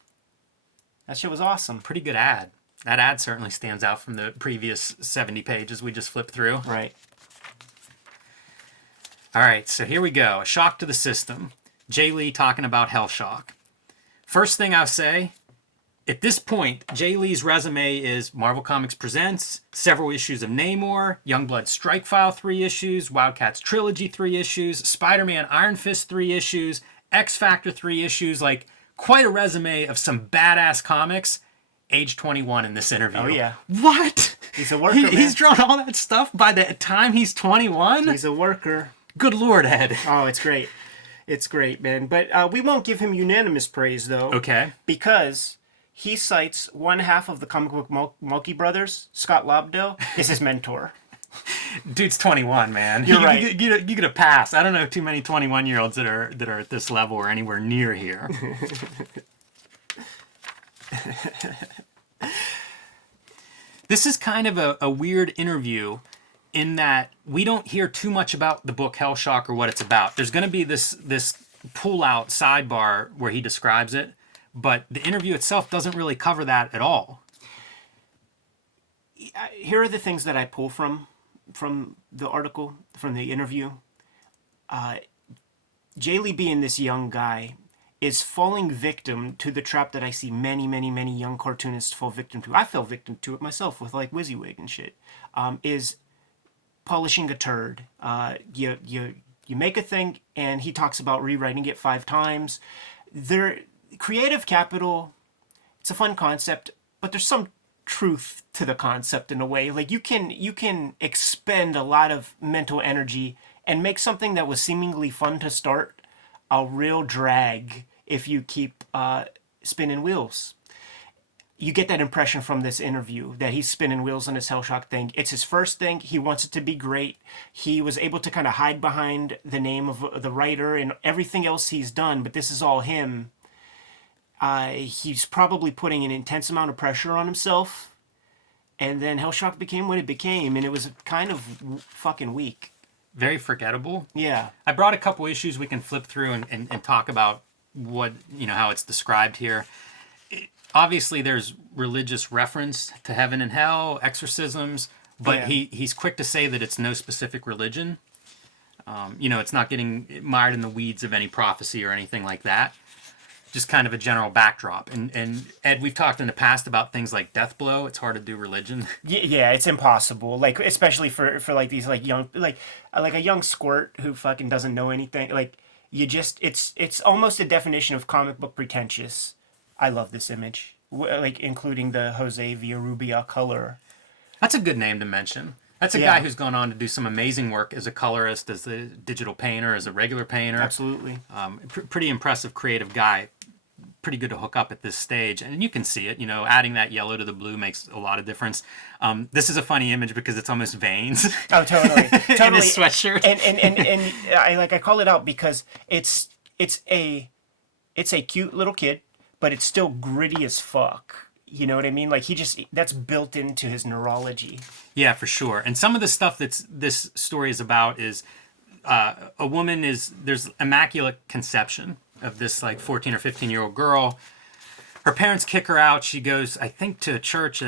that shit was awesome. Pretty good ad. That ad certainly stands out from the previous 70 pages we just flipped through. Right. All right, so here we go. A shock to the system. Jae Lee talking about Hellshock. First thing I'll say, at this point, Jae Lee's resume is Marvel Comics Presents, several issues of Namor, Youngblood Strike File 3 issues, Wildcats Trilogy 3 issues, Spider-Man Iron Fist 3 issues, X-Factor 3 issues, like quite a resume of some badass comics. Age 21 in this interview. Oh, yeah. What? He's a worker, He's drawn all that stuff by the time he's 21? He's a worker. Good Lord, Ed. Oh, it's great. It's great, man. But we won't give him unanimous praise, though. Okay. Because he cites one half of the comic book Mulkey brothers, Scott Lobdell, is his mentor. Dude's 21, man. You're right. You get a pass. I don't know too many 21-year-olds that are at this level or anywhere near here. This is kind of a weird interview in that we don't hear too much about the book Hellshock or what it's about. There's going to be this pull-out sidebar where he describes it, but the interview itself doesn't really cover that at all. Here are the things that I pull from the article, from the interview. Jae Lee, being this young guy, is falling victim to the trap that I see many, many, many young cartoonists fall victim to. I fell victim to it myself with like WYSIWYG and shit. Is polishing a turd. You make a thing, and he talks about rewriting it 5 times. Creative capital, it's a fun concept, but there's some truth to the concept in a way. Like you can expend a lot of mental energy and make something that was seemingly fun to start a real drag if you keep spinning wheels. You get that impression from this interview that he's spinning wheels on his Hellshock thing. It's his first thing. He wants it to be great. He was able to kind of hide behind the name of the writer and everything else he's done, but this is all him. He's probably putting an intense amount of pressure on himself. And then Hellshock became what it became, and it was kind of fucking weak. Very forgettable. Yeah. I brought a couple issues we can flip through and talk about what, how it's described here. Obviously, there's religious reference to heaven and hell, exorcisms, but yeah. he's quick to say that it's no specific religion. It's not getting mired in the weeds of any prophecy or anything like that. Just kind of a general backdrop. And Ed, we've talked in the past about things like Deathblow. It's hard to do religion. Yeah, it's impossible. Like, especially for like these like young like a young squirt who fucking doesn't know anything. Like, it's almost a definition of comic book pretentious. I love this image, like including the Jose Villarrubia color. That's a good name to mention. That's a guy who's gone on to do some amazing work as a colorist, as a digital painter, as a regular painter. Absolutely. Pretty impressive creative guy. pretty good to hook up at this stage, and you can see it. Adding that yellow to the blue makes a lot of difference. This is a funny image because it's almost veins. Oh, totally. In his sweatshirt. And I call it out because it's a cute little kid, but it's still gritty as fuck. You know what I mean? Like that's built into his neurology. Yeah, for sure. And some of the stuff this story is about is a woman there's immaculate conception of this like 14 or 15-year-old girl. Her parents kick her out. She goes, I think, to a church.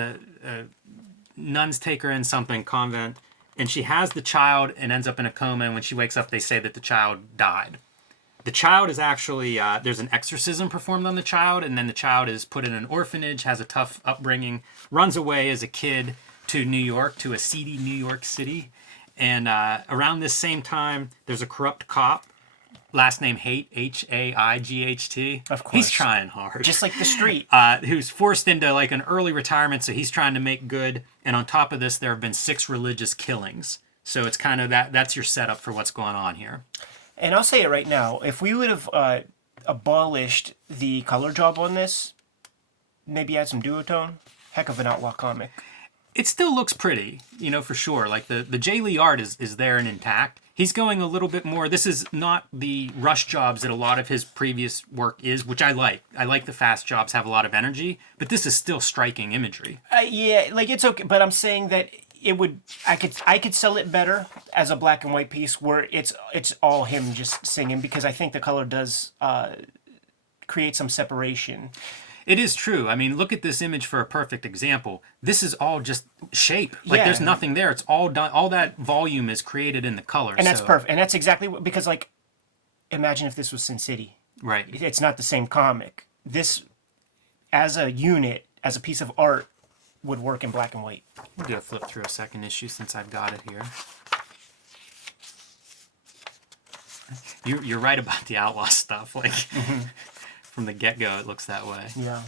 Nuns take her in something, convent, and she has the child and ends up in a coma. And when she wakes up, they say that the child died. The child is actually, there's an exorcism performed on the child, and then the child is put in an orphanage, has a tough upbringing, runs away as a kid to New York, to a seedy New York City. And around this same time, there's a corrupt cop, last name Haight, H-A-I-G-H-T. Of course. He's trying hard. Just like the street. Who's forced into like an early retirement, so he's trying to make good. And on top of this, there have been 6 religious killings. So it's kind of that's your setup for what's going on here. And I'll say it right now, if we would have abolished the color job on this, maybe add some duotone, heck of an outlaw comic. It still looks pretty, for sure. Like the Jae Lee art is there and intact. He's going a little bit more. This is not the rush jobs that a lot of his previous work is, which I like. I like the fast jobs, have a lot of energy, but this is still striking imagery. Yeah, like it's okay, but I'm saying that I could sell it better as a black and white piece where it's all him just singing, because I think the color does create some separation. It is true. I mean, look at this image for a perfect example. This is all just shape. Like there's nothing there. It's all done. All that volume is created in the color. And that's perfect. And that's exactly because like, imagine if this was Sin City. Right. It's not the same comic. This, as a unit, as a piece of art, would work in black and white. We'll do a flip through a second issue since I've got it here. You're right about the outlaw stuff. Like from the get-go, it looks that way. Yeah.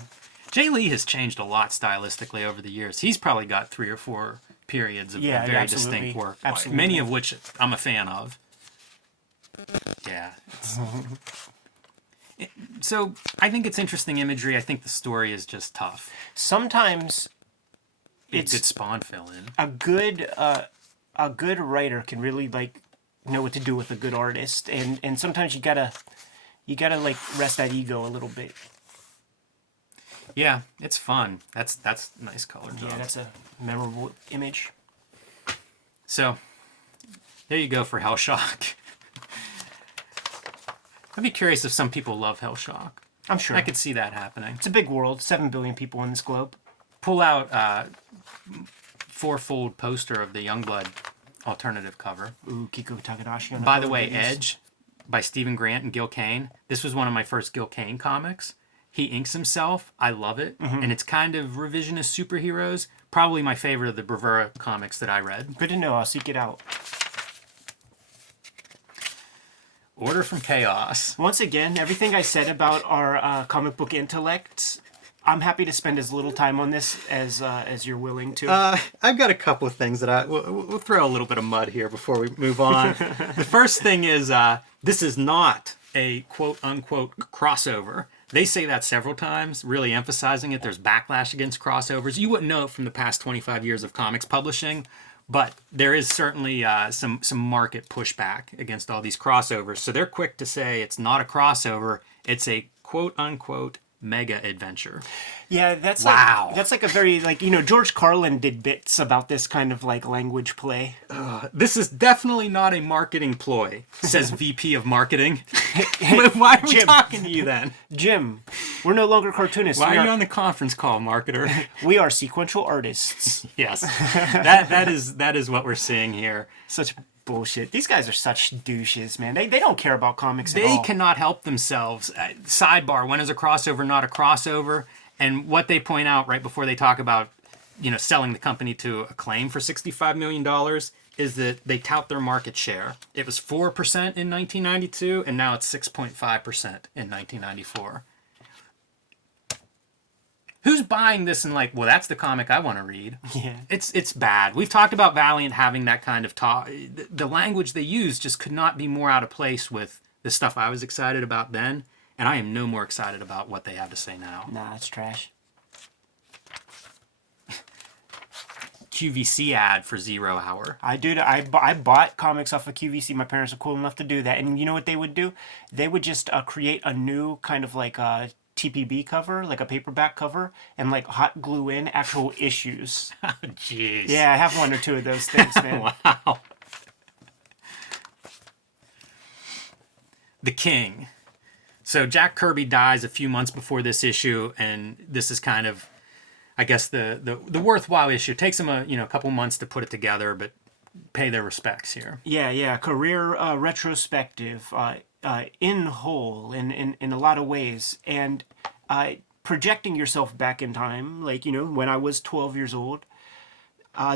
Jae Lee has changed a lot stylistically over the years. He's probably got 3 or 4 periods of very distinct work, many of which I'm a fan of. Yeah. So I think it's interesting imagery. I think the story is just tough. Sometimes it's good spawn fill in. A good writer can really like know what to do with a good artist, and sometimes you gotta like rest that ego a little bit. Yeah, it's fun. That's nice color job. Yeah, that's a memorable image. So there you go for Hellshock. I'd be curious if some people love Hellshock. I'm sure. I could see that happening. It's a big world. 7 billion people on this globe. Pull out 4-fold poster of the Youngblood alternative cover. Ooh, Kiko Takadashi. By the way, Edge by Stephen Grant and Gil Kane. This was one of my first Gil Kane comics. He inks himself. I love it. And it's kind of revisionist superheroes. Probably my favorite of the Bravura comics that I read. Good to know. I'll seek it out. Order from Chaos. Once again, everything I said about our comic book intellects, I'm happy to spend as little time on this as you're willing to. I've got a couple of things that we'll throw a little bit of mud here before we move on. The first thing is this is not a quote-unquote crossover. They say that several times, really emphasizing it. There's backlash against crossovers. You wouldn't know it from the past 25 years of comics publishing, but there is certainly some market pushback against all these crossovers. So they're quick to say it's not a crossover. It's a quote-unquote mega adventure. Yeah, that's wow. That's like a very George Carlin did bits about this kind of like language play. This is definitely not a marketing ploy, says VP of Marketing. Why are we talking to you then? Jim, we're no longer cartoonists. Why are you on the conference call, marketer? We are sequential artists. Yes, that is what we're seeing here. Such bullshit. These guys are such douches, man. They don't care about comics at all. They cannot help themselves. Sidebar, when is a crossover not a crossover? And what they point out right before they talk about, selling the company to Acclaim for $65 million is that they tout their market share. It was 4% in 1992, and now it's 6.5% in 1994. Who's buying this and like, well, that's the comic I want to read? Yeah. It's bad. We've talked about Valiant having that kind of talk. The language they use just could not be more out of place with the stuff I was excited about then. and I am no more excited about what they have to say now. Nah, it's trash. QVC ad for 0 Hour. I bought comics off of QVC. My parents are cool enough to do that. And you know what they would do? They would just create a new kind of like a TPB cover, like a paperback cover, and like hot glue in actual issues. Oh, jeez. Yeah, I have 1 or 2 of those things, man. Wow. The King. So Jack Kirby dies a few months before this issue, and this is kind of, I guess, the worthwhile issue. It takes them a couple months to put it together, but pay their respects here. Yeah. Career retrospective, in whole, in a lot of ways, and projecting yourself back in time, like when I was 12 years old.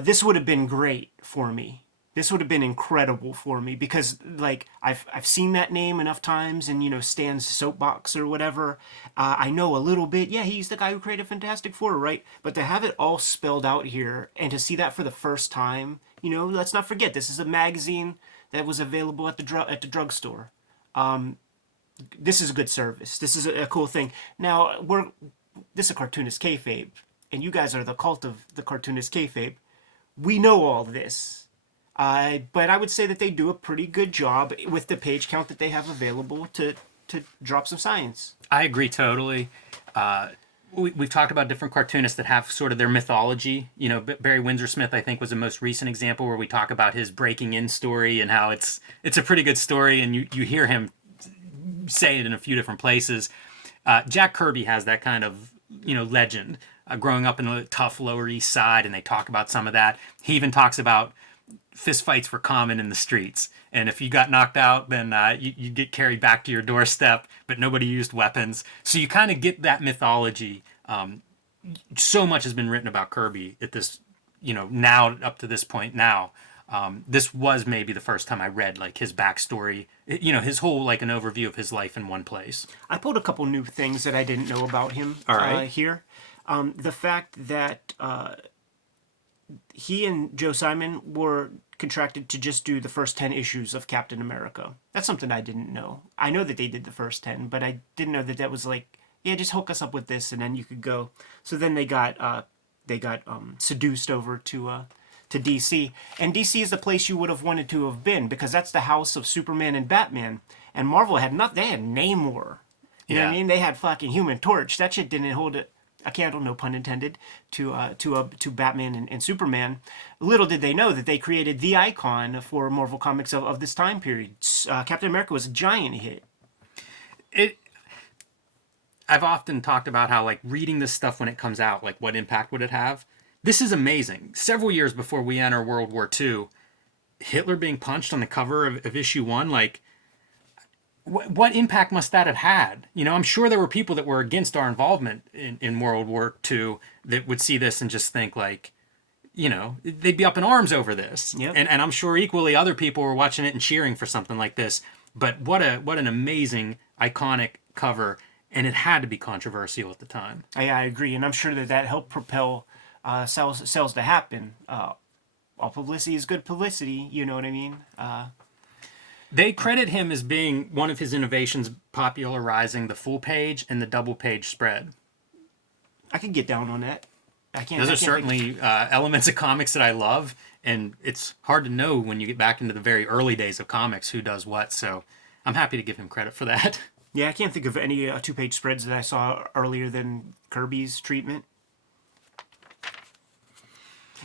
This would have been great for me. This would have been incredible for me because, like, I've seen that name enough times in Stan's soapbox or whatever. I know a little bit. Yeah, he's the guy who created Fantastic Four, right? But to have it all spelled out here and to see that for the first time, let's not forget this is a magazine that was available at the drugstore. This is a good service. This is a cool thing. Now this is a Cartoonist Kayfabe, and you guys are the cult of the Cartoonist Kayfabe. We know all this. But I would say that they do a pretty good job with the page count that they have available to drop some science. I agree totally. We've talked about different cartoonists that have sort of their mythology. Barry Windsor-Smith, I think, was the most recent example where we talk about his breaking in story and how it's a pretty good story, and you hear him say it in a few different places. Jack Kirby has that kind of legend. Growing up in a tough Lower East Side, and they talk about some of that. He even talks about fist fights were common in the streets, and if you got knocked out, then you get carried back to your doorstep, but nobody used weapons. So you kind of get that mythology. So much has been written about Kirby at this, now up to this point now. This was maybe the first time I read like his backstory, his whole like an overview of his life in one place. I pulled a couple new things that I didn't know about him. All right. Here. The fact that he and Joe Simon were contracted to just do the first 10 issues of Captain America. That's something I didn't know. I know that they did the first 10, but I didn't know that was like, yeah, just hook us up with this and then you could go. So then they got seduced over to DC. And DC is the place you would have wanted to have been because that's the house of Superman and Batman. And Marvel had they had Namor. You know what I mean? They had fucking Human Torch. That shit didn't hold a candle, no pun intended, to Batman and Superman. Little did they know that they created the icon for Marvel Comics of this time period. Captain America was a giant hit. I've often talked about how like reading this stuff when it comes out, like what impact would it have? This is amazing. Several years before we enter World War II, Hitler being punched on the cover of issue 1, like what impact must that have had? I'm sure there were people that were against our involvement in World War II that would see this and just think like, they'd be up in arms over this. Yep. And I'm sure equally other people were watching it and cheering for something like this. But what an amazing, iconic cover. And it had to be controversial at the time. I agree. And I'm sure that helped propel sales to happen. All publicity is good publicity. You know what I mean? They credit him as being one of his innovations popularizing the full page and the double page spread. I could get down on that. Those are certainly elements of comics that I love, and it's hard to know when you get back into the very early days of comics who does what, so I'm happy to give him credit for that. Yeah, I can't think of any two-page spreads that I saw earlier than Kirby's treatment.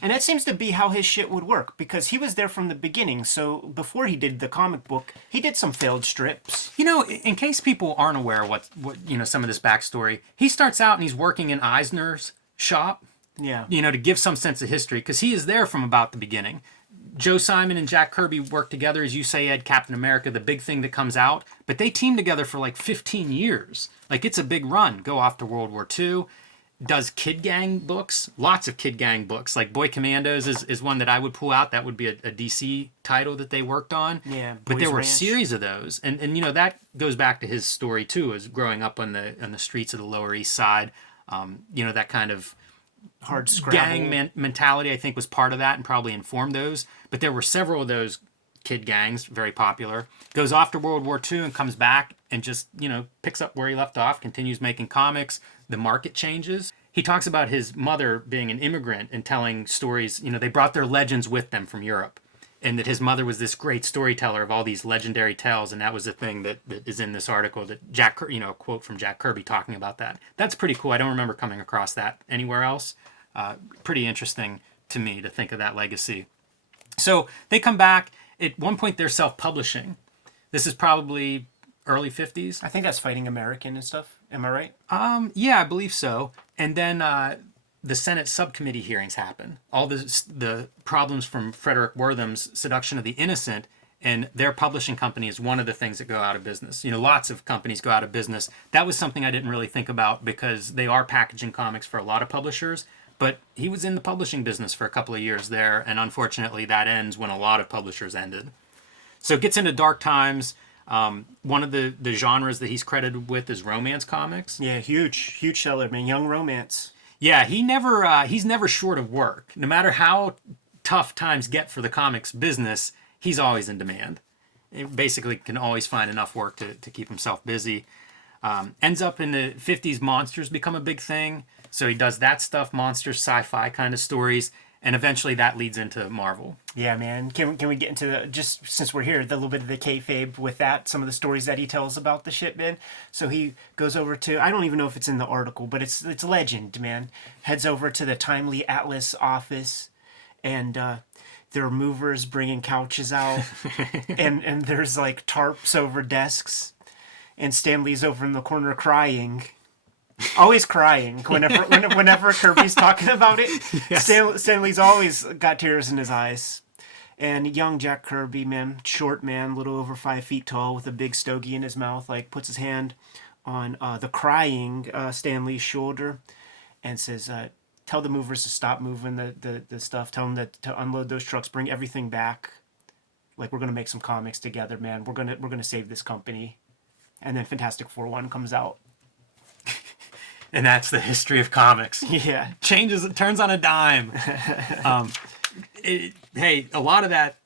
And that seems to be how his shit would work, because he was there from the beginning. So before he did the comic book, he did some failed strips. In case people aren't aware what some of this backstory, he starts out and he's working in Eisner's shop. Yeah. To give some sense of history, because he is there from about the beginning. Joe Simon and Jack Kirby work together, as you say, Ed, Captain America, the big thing that comes out. But they team together for like 15 years. Like, it's a big run. Go off to World War II. Does Kid Gang books, lots of Kid Gang books. Like Boy Commandos is one that I would pull out. That would be a DC title that they worked on. Yeah, but there were Ranch. a series of those, and that goes back to his story too, as growing up on the streets of the Lower East Side. That kind of hard scrabble gang mentality, I think, was part of that and probably informed those. But there were several of those kid gangs, very popular. Goes off to World War II and comes back and just, picks up where he left off, continues making comics. The market changes. He talks about his mother being an immigrant and telling stories. They brought their legends with them from Europe. And that his mother was this great storyteller of all these legendary tales. And that was the thing that is in this article that a quote from Jack Kirby talking about that. That's pretty cool. I don't remember coming across that anywhere else. Pretty interesting to me to think of that legacy. So they come back. At one point, they're self-publishing. This is probably early 50s. I think that's Fighting American and stuff. Am I right? Yeah, I believe so. And then the Senate subcommittee hearings happen. All the problems from Frederick Wortham's Seduction of the Innocent, and their publishing company is one of the things that go out of business. Lots of companies go out of business. That was something I didn't really think about because they are packaging comics for a lot of publishers. But he was in the publishing business for a couple of years there, and unfortunately that ends when a lot of publishers ended. So it gets into dark times. One of the genres that he's credited with is romance comics. Yeah, huge seller, man. Young romance. Yeah, he's never short of work. No matter how tough times get for the comics business, he's always in demand. He basically can always find enough work to keep himself busy. Ends up in the 50s, monsters become a big thing. So he does that stuff, monsters, sci-fi kind of stories, and eventually that leads into Marvel. Yeah, man. Can we get into just since we're here, the little bit of the kayfabe with that, some of the stories that he tells about the shit, man. So he goes over to, I don't even know if it's in the article, but it's legend, man. Heads over to the Timely Atlas office, and there are movers bringing couches out, and there's like tarps over desks, and Stan Lee's over in the corner crying. Always crying whenever Kirby's talking about it. Yes. Stan Lee's always got tears in his eyes. And young Jack Kirby, man, short man, little over 5 feet tall, with a big stogie in his mouth, puts his hand on the crying Stan Lee's shoulder and says, tell the movers to stop moving the stuff. Tell them to unload those trucks, bring everything back. We're gonna make some comics together, man. We're gonna save this company. And then Fantastic Four 1 comes out. And that's the history of comics. Yeah. It turns on a dime. Hey, a lot of that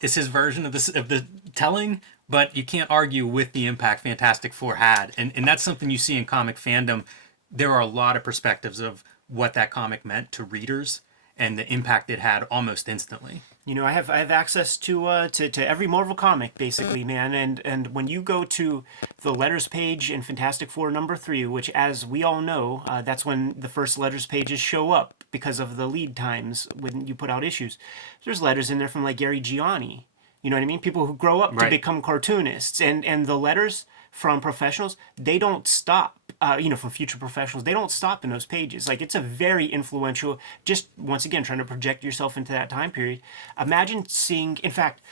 is his version of the telling, but you can't argue with the impact Fantastic Four had. And that's something you see in comic fandom. There are a lot of perspectives of what that comic meant to readers and the impact it had almost instantly. I have access to every Marvel comic basically, man. And when you go to the letters page in Fantastic Four #3, which as we all know, that's when the first letters pages show up because of the lead times when you put out issues. There's letters in there from Gary Gianni. You know what I mean? People who grow up to become cartoonists, and the letters from professionals, they don't stop. From future professionals, they don't stop in those pages. It's a very influential, just once again, trying to project yourself into that time period. Imagine seeing, in fact,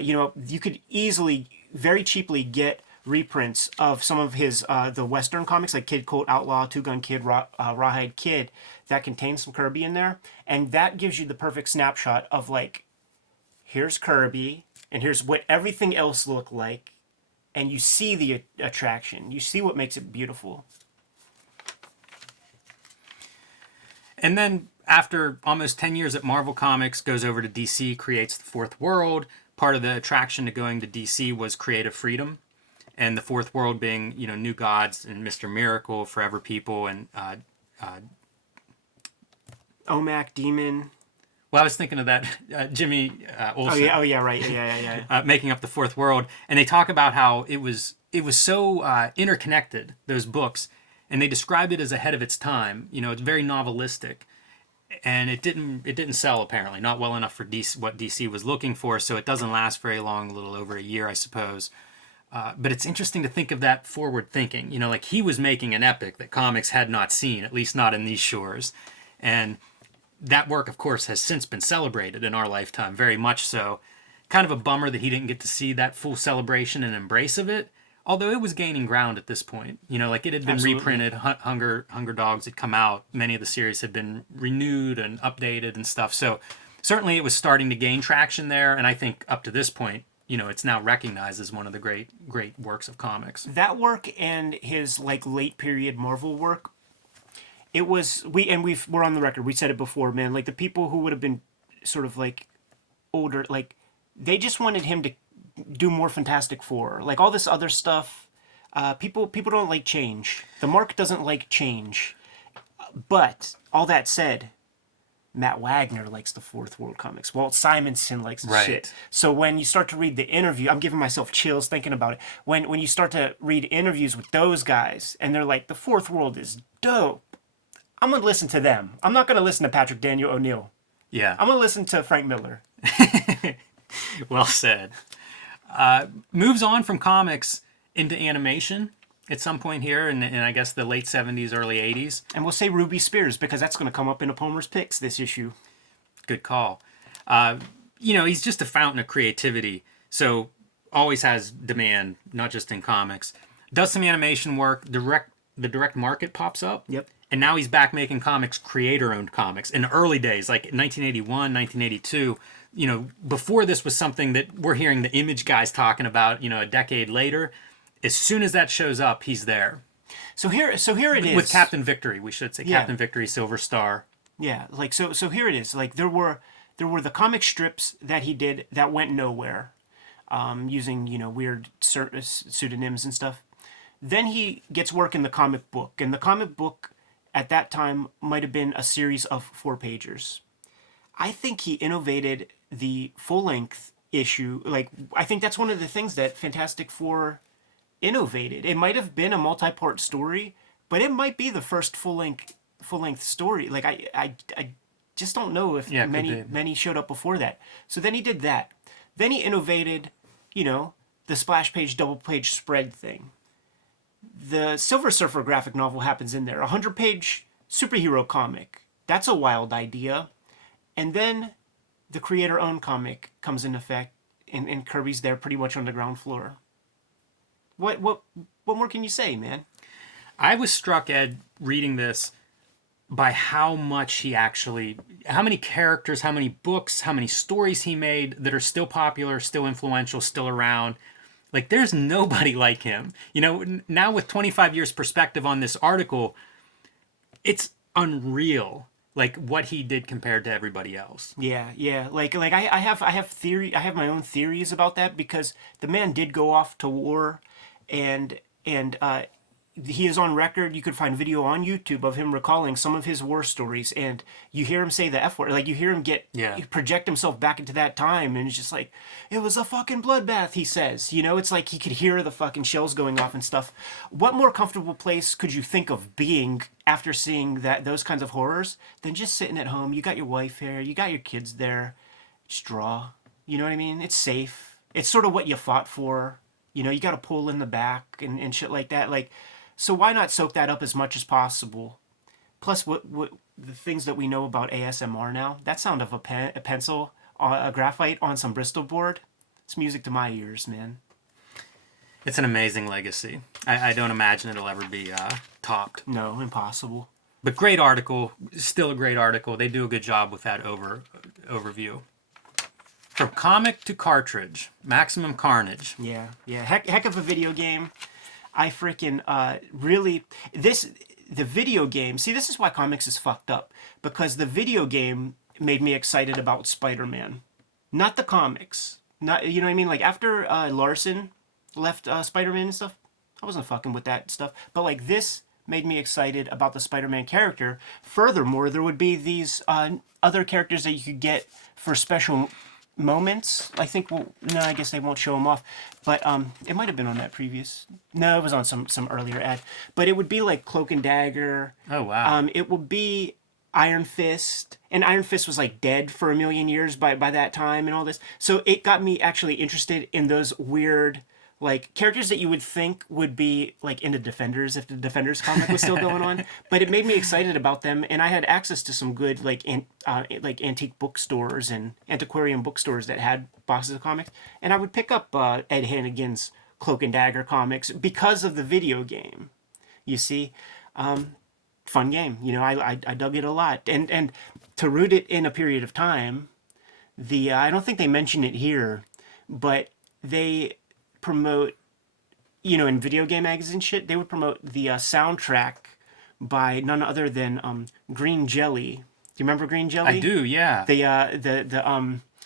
you could easily, very cheaply get reprints of some of his, the Western comics, like Kid Colt Outlaw, Two Gun Kid, Rawhide Kid, that contains some Kirby in there. And that gives you the perfect snapshot of here's Kirby, and here's what everything else looked like. And you see the attraction. You see what makes it beautiful. And then after almost 10 years at Marvel Comics, goes over to DC, creates the Fourth World. Part of the attraction to going to DC was creative freedom. And the Fourth World being, New Gods and Mr. Miracle, Forever People, and OMAC, Demon. Well, I was thinking of that Jimmy Olsen. Oh yeah, right. Yeah. Making up the Fourth World, and they talk about how it was so interconnected, those books, and they described it as ahead of its time. It's very novelistic, and it didn't sell apparently, not well enough for DC, what DC was looking for. So it doesn't last very long, a little over a year, I suppose. But it's interesting to think of that forward thinking. He was making an epic that comics had not seen, at least not in these shores, and that work, of course, has since been celebrated in our lifetime, very much so. Kind of a bummer that he didn't get to see that full celebration and embrace of it, although it was gaining ground at this point. It had been Absolutely. reprinted, Hunger Dogs had come out, many of the series had been renewed and updated and stuff, so certainly it was starting to gain traction there, and I think up to this point, it's now recognized as one of the great works of comics. That work and his late period Marvel work, it was we're on the record. We said it before, man. The people who would have been sort of older, they just wanted him to do more Fantastic Four. Like all this other stuff, people don't like change. The market doesn't like change. But all that said, Matt Wagner likes the Fourth World comics. Walt Simonson likes the shit. So when you start to read the interview, I'm giving myself chills thinking about it. When you start to read interviews with those guys, and they're like, the Fourth World is dope, I'm going to listen to them. I'm not going to listen to Patrick Daniel O'Neill. Yeah. I'm going to listen to Frank Miller. Well said. Moves on from comics into animation at some point here in I guess the late 70s, early 80s. And we'll say Ruby Spears because that's going to come up in a Palmer's Picks this issue. Good call. He's just a fountain of creativity. So always has demand, not just in comics. Does some animation work. The direct market pops up. Yep. And now he's back making comics, creator-owned comics. In the early days, like 1981, 1982, before this was something that we're hearing the Image guys talking about, a decade later. As soon as that shows up, he's there. So here it is. With Captain Victory, we should say. Yeah. Captain Victory, Silver Star. Yeah, like so here it is. Like there were the comic strips that he did that went nowhere, using weird pseudonyms and stuff. Then he gets work in the comic book, and the comic book at that time might have been a series of 4-pagers. I think he innovated the full-length issue. Like I think that's one of the things that Fantastic Four innovated. It might have been a multi-part story, but it might be the first full-length story. Like I just don't know if many showed up before that. So then he did that. Then he innovated, the splash page, double page spread thing. The Silver Surfer graphic novel happens in there. A 100-page superhero comic. That's a wild idea. And then the creator-owned comic comes in effect, and Kirby's there pretty much on the ground floor. What more can you say, man? I was struck, Ed, reading this by how many characters, how many books, how many stories he made that are still popular, still influential, still around. Like, there's nobody like him. Now with 25 years perspective on this article, it's unreal, like, what he did compared to everybody else. Yeah. Like I have my own theories about that because the man did go off to war, and he is on record. You could find video on YouTube of him recalling some of his war stories, and you hear him say the F word. Like, you hear him project himself back into that time, and it's just like, it was a fucking bloodbath, he says. It's like he could hear the fucking shells going off and stuff. What more comfortable place could you think of being after seeing those kinds of horrors than just sitting at home? You got your wife here, you got your kids there, just draw. You know what I mean? It's safe. It's sort of what you fought for. You got to pull in the back and shit like that. Like, so why not soak that up as much as possible? Plus, what the things that we know about ASMR now, that sound of a pencil, a graphite on some Bristol board, it's music to my ears, man. It's an amazing legacy. I don't imagine it'll ever be topped. No, impossible. But great article, still a great article. They do a good job with that overview. From comic to cartridge, Maximum Carnage. Yeah. Heck of a video game. I freaking the video game. See, this is why comics is fucked up, because the video game made me excited about Spider-Man, not the comics. Not, you know what I mean? Like after Larson left Spider-Man and stuff, I wasn't fucking with that stuff. But like this made me excited about the Spider-Man character. Furthermore, there would be these other characters that you could get for special moments. I think I guess they won't show them off, but it might have been on that previous. No, it was on some earlier ad. But it would be like Cloak and Dagger. Oh wow. It would be Iron Fist, and Iron Fist was like dead for a million years by that time and all this. So it got me actually interested in those weird like characters that you would think would be like in the Defenders if the Defenders comic was still going on. But it made me excited about them, and I had access to some good like antique bookstores and antiquarian bookstores that had boxes of comics, and I would pick up Ed Hannigan's Cloak and Dagger comics because of the video game. You see, fun game. I dug it a lot, and to root it in a period of time, I don't think they mention it here, but they promote, in video game magazine shit, they would promote the soundtrack by none other than Green Jelly. Do you remember Green Jelly? I do, yeah.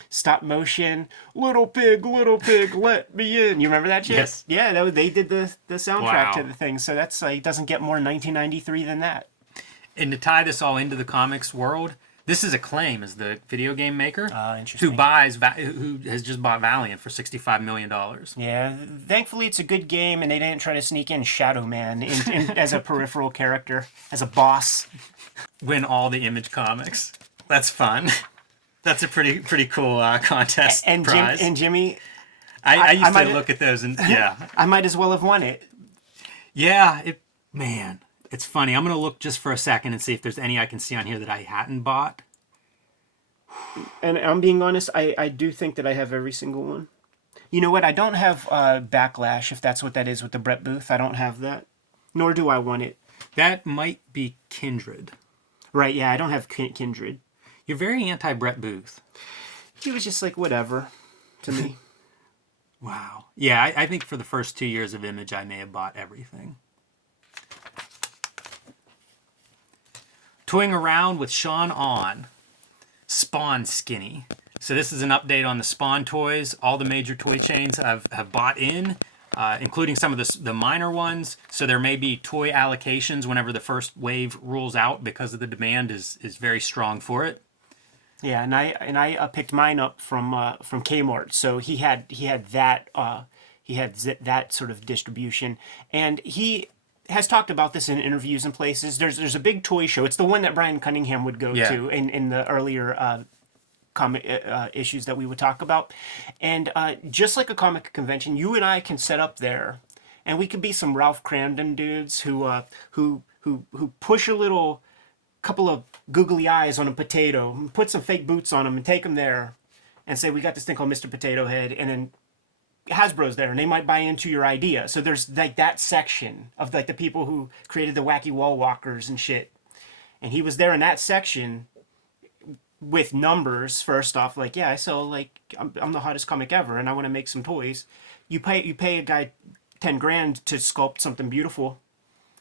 stop motion, little pig, let me in. You remember that shit? Yes. Yeah, they did the soundtrack to Wow. the thing. So that's like, doesn't get more 1993 than that. And to tie this all into the comics world, this is Acclaim as the video game maker Interesting. who has just bought Valiant for $65 million. Yeah, thankfully it's a good game, and they didn't try to sneak in Shadow Man as a peripheral character, as a boss. Win all the Image comics. That's fun. That's a pretty cool contest prize. And Jimmy, I used to might- look at those and yeah. I might as well have won it. Yeah, man, it's funny. I'm going to look just for a second and see if there's any I can see on here that I hadn't bought. And I'm being honest, I do think that I have every single one. You know what? I don't have Backlash, if that's what that is with the Brett Booth. I don't have that. Nor do I want it. That might be Kindred. Right, yeah, I don't have Kindred. You're very anti-Brett Booth. He was just like, whatever, to me. Wow. Yeah, I think for the first 2 years of Image, I may have bought everything. Toying around with Sean On. Spawn Skinny. So this is an update on the Spawn toys. All the major toy chains have bought in, including some of the minor ones. So there may be toy allocations whenever the first wave rolls out because of the demand is very strong for it. Yeah, and I picked mine up from Kmart. So he had that that sort of distribution, and he has talked about this in interviews and places. There's a big toy show. It's the one that Brian Cunningham would go to in the earlier comic issues that we would talk about, and just like a comic convention, you and I can set up there, and we could be some Ralph Cramden dudes who push a little couple of googly eyes on a potato, and put some fake boots on them, and take them there, and say we got this thing called Mr. Potato Head, and then Hasbro's there, and they might buy into your idea. So there's like that section of like the people who created the wacky wall walkers and shit, and he was there in that section with numbers. First off, like, yeah, I sell, like, I'm the hottest comic ever, and I want to make some toys. You pay a guy 10 grand to sculpt something beautiful.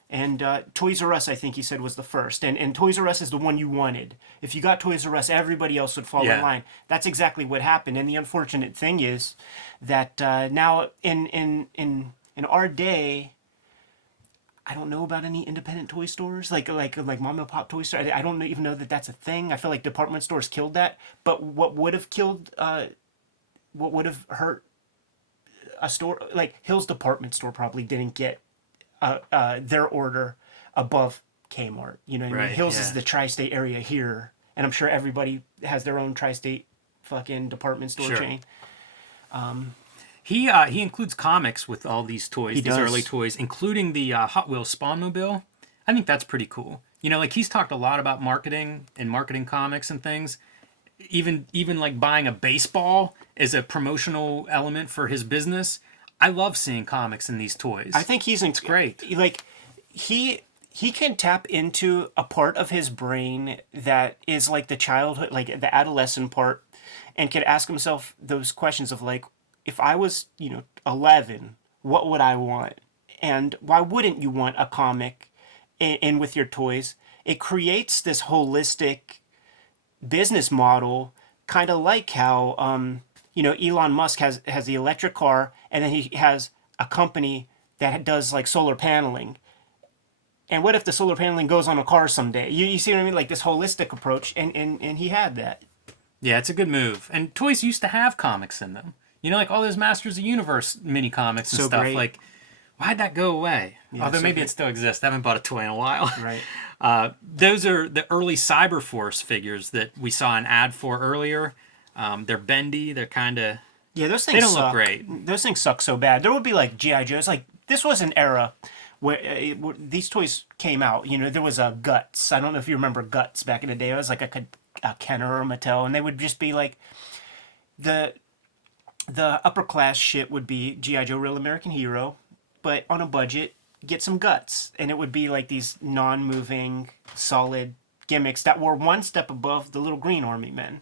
And Toys R Us, I think he said, was the first. And Toys R Us is the one you wanted. If you got Toys R Us, everybody else would fall in line. That's exactly what happened. And the unfortunate thing is that now in our day, I don't know about any independent toy stores, like mom and pop toy store. I don't even know that that's a thing. I feel like department stores killed that. But what would have hurt a store like Hill's department store probably didn't get their order above Kmart. You know what I mean? Hills is the tri-state area here, and I'm sure everybody has their own tri-state fucking department store chain. He includes comics with all these toys, these early toys, including the Hot Wheels Spawnmobile. I think that's pretty cool. You know, like he's talked a lot about marketing and marketing comics and things. Even like buying a baseball as a promotional element for his business. I love seeing comics in these toys. I think it's great. Like he can tap into a part of his brain that is like the childhood, like the adolescent part, and can ask himself those questions of like, if I was, 11, what would I want? And why wouldn't you want a comic in with your toys? It creates this holistic business model, kind of like how Elon Musk has the electric car, and then he has a company that does like solar paneling. And what if the solar paneling goes on a car someday? You see what I mean? Like this holistic approach, and he had that. Yeah, it's a good move. And toys used to have comics in them. You know, like all those Masters of the Universe mini comics and stuff. Great. Like, why'd that go away? Yeah, although maybe it still exists. I haven't bought a toy in a while. Right. Those are the early Cyberforce figures that we saw an ad for earlier. They're bendy. They're kind of... Yeah, those things they don't suck. Look great. Those things suck so bad. There would be like G.I. Joe's. Like, this was an era where these toys came out. You know, there was a Guts. I don't know if you remember Guts back in the day. It was like a Kenner or Mattel, and they would just be like... The upper class shit would be G.I. Joe Real American Hero, but on a budget, get some Guts. And it would be like these non-moving, solid gimmicks that were one step above the little green army men.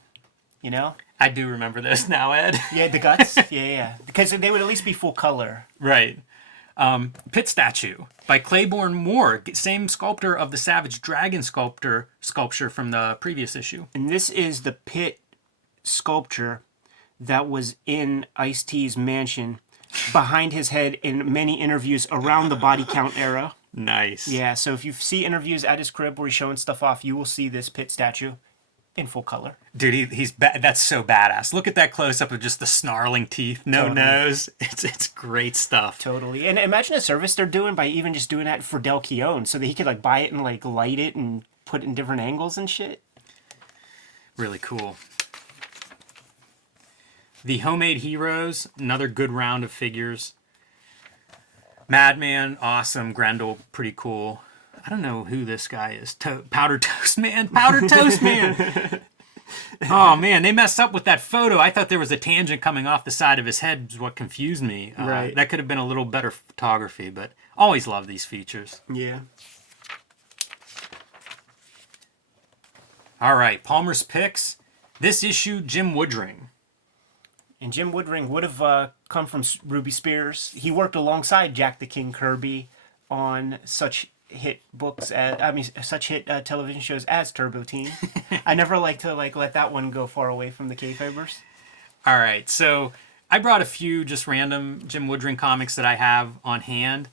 You know? I do remember this now, Ed. Yeah, the Guts? Yeah. Because they would at least be full color. Right. Pit Statue by Claybourne Moore, same sculptor of the Savage Dragon sculpture from the previous issue. And this is the Pit sculpture that was in Ice-T's mansion behind his head in many interviews around the body count era. Nice. Yeah, so if you see interviews at his crib where he's showing stuff off, you will see this Pit statue in full color. Dude, that's so badass. Look at that close up of just the snarling teeth, no nose. It's great stuff. Totally. And imagine a service they're doing by even just doing that for Del Keown, so that he could like buy it and like light it and put it in different angles and shit. Really cool. The Homemade Heroes, another good round of figures. Madman, awesome. Grendel, pretty cool. I don't know who this guy is. Powder Toast Man? Powder Toast Man! Oh, man, they messed up with that photo. I thought there was a tangent coming off the side of his head, is what confused me. Right. That could have been a little better photography, but always love these features. Yeah. All right, Palmer's Picks. This issue, Jim Woodring. And Jim Woodring would have come from Ruby Spears. He worked alongside Jack the King Kirby on such hit books as such hit television shows as Turbo Teen. I never like to let that one go far away from the Kayfabers. All right, so I brought a few just random Jim Woodring comics that I have on hand.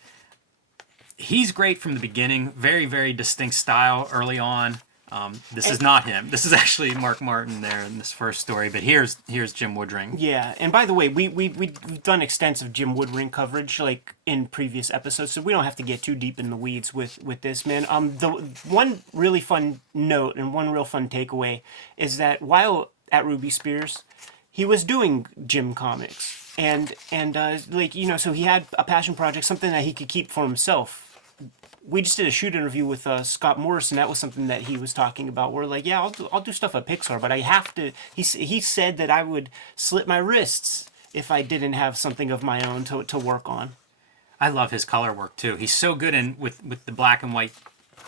He's great from the beginning. Very, very distinct style early on. This is not him. This is actually Mark Martin there in this first story, but here's Jim Woodring. Yeah, and by the way, we've done extensive Jim Woodring coverage like in previous episodes, so we don't have to get too deep in the weeds with this, man. The one really fun note and one real fun takeaway is that while at Ruby Spears, he was doing Jim comics, and so he had a passion project, something that he could keep for himself. We just did a shoot interview with Scott Morrison. That was something that he was talking about. We're like, yeah, I'll do stuff at Pixar, but I have to. He said that I would slit my wrists if I didn't have something of my own to work on. I love his color work too. He's so good with the black and white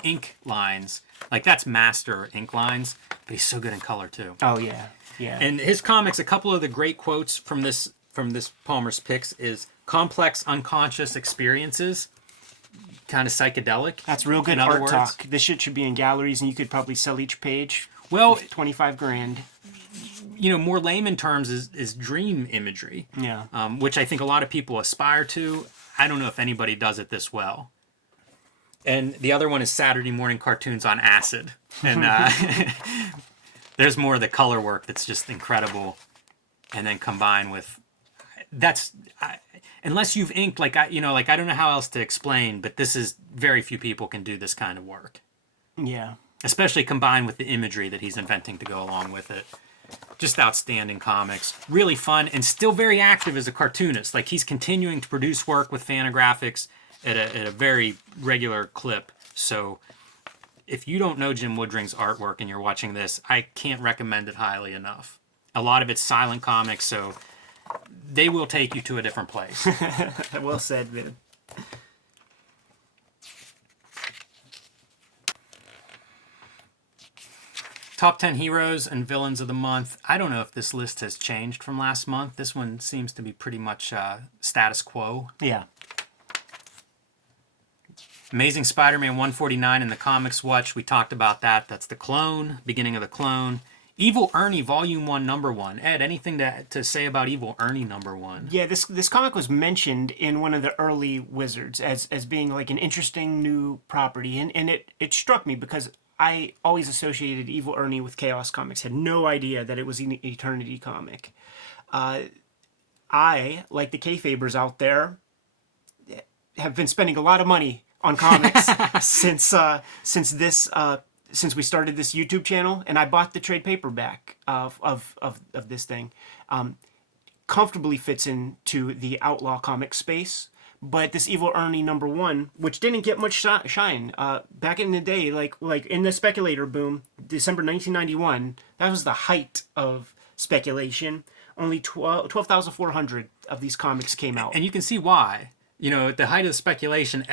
ink lines. Like that's master ink lines, but he's so good in color too. Oh yeah, yeah. And his comics, a couple of the great quotes from this Palmer's Picks is complex unconscious experiences. Kind of psychedelic. That's real good art talk. This shit should be in galleries, and you could probably sell each page. Well, for $25,000. More layman terms is dream imagery. Yeah. Which I think a lot of people aspire to. I don't know if anybody does it this well. And the other one is Saturday morning cartoons on acid, and there's more of the color work that's just incredible, and then combined with unless you've inked, I don't know how else to explain, but this is very few people can do this kind of work. Yeah. Especially combined with the imagery that he's inventing to go along with it. Just outstanding comics. Really fun and still very active as a cartoonist. Like he's continuing to produce work with Fantagraphics at a very regular clip. So if you don't know Jim Woodring's artwork and you're watching this, I can't recommend it highly enough. A lot of it's silent comics, so they will take you to a different place. Well said, man. Top 10 heroes and villains of the month. I don't know if this list has changed from last month. This one seems to be pretty much status quo. Yeah. Amazing Spider-Man 149 in the Comics Watch. We talked about that. That's the clone, beginning of the clone. Evil Ernie, Volume 1, Number 1. Ed, anything to say about Evil Ernie, Number 1? Yeah, this comic was mentioned in one of the early Wizards as being like an interesting new property. And it struck me because I always associated Evil Ernie with Chaos Comics. Had no idea that it was an Eternity comic. I, like the Kayfabers out there, have been spending a lot of money on comics since we started this YouTube channel, and I bought the trade paperback of this thing. Comfortably fits into the outlaw comic space, but this Evil Ernie number 1, which didn't get much shine back in the day, like in the speculator boom, December 1991, that was the height of speculation. Only 12,400 of these comics came out. And you can see why. At the height of the speculation,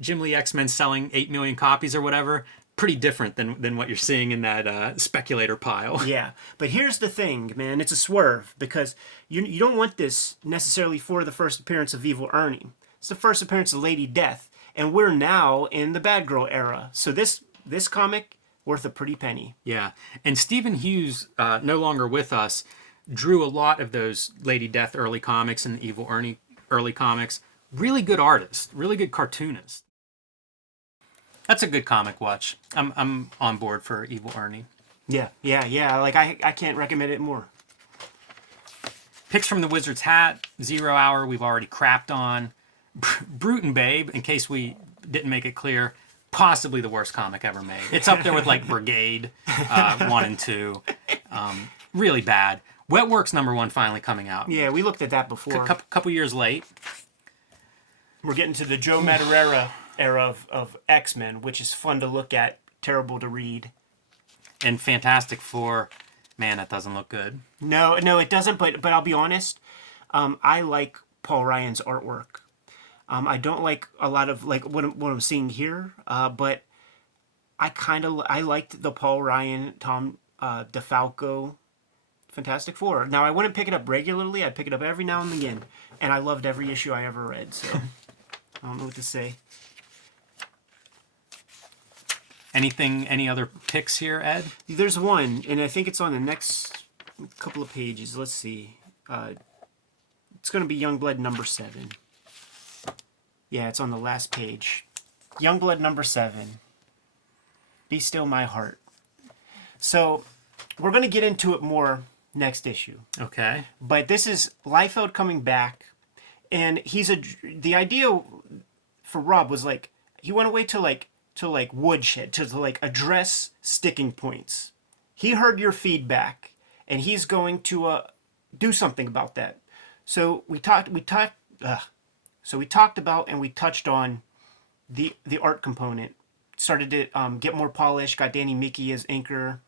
Jim Lee X-Men selling 8 million copies or whatever, pretty different than what you're seeing in that speculator pile. Yeah, but here's the thing, man. It's a swerve, because you don't want this necessarily for the first appearance of Evil Ernie. It's the first appearance of Lady Death, and we're now in the Bad Girl era. So this comic worth a pretty penny. Yeah. And Stephen Hughes, no longer with us, drew a lot of those Lady Death early comics and Evil Ernie early comics. Really good artist, really good cartoonist. That's a good comic watch. I'm on board for Evil Ernie. Yeah. Like, I can't recommend it more. Picks from the Wizard's Hat, 0 Hour, we've already crapped on. Brute and Babe, in case we didn't make it clear, possibly the worst comic ever made. It's up there with like Brigade 1 and 2. Really bad. Wetworks #1 finally coming out. Yeah, we looked at that before. Couple years late. We're getting to the Joe Madureira era of X-Men, which is fun to look at, terrible to read. And Fantastic Four, man, that doesn't look good. No, it doesn't. But I'll be honest. I like Paul Ryan's artwork. I don't like a lot of like what I'm seeing here. But I liked the Paul Ryan, Tom DeFalco Fantastic Four. Now I wouldn't pick it up regularly. I'd pick it up every now and again, and I loved every issue I ever read. So I don't know what to say. Any other picks here, Ed? There's one, and I think it's on the next couple of pages. Let's see. It's going to be Youngblood #7. Yeah, it's on the last page. Youngblood #7. Be Still My Heart. So we're going to get into it more next issue. Okay. But this is Liefeld coming back, and the idea for Rob was like he went away to woodshed to address sticking points. He heard your feedback, and he's going to do something about that. So we talked about and we touched on the art component. Started to get more polished. Got Danny Mickey as inker,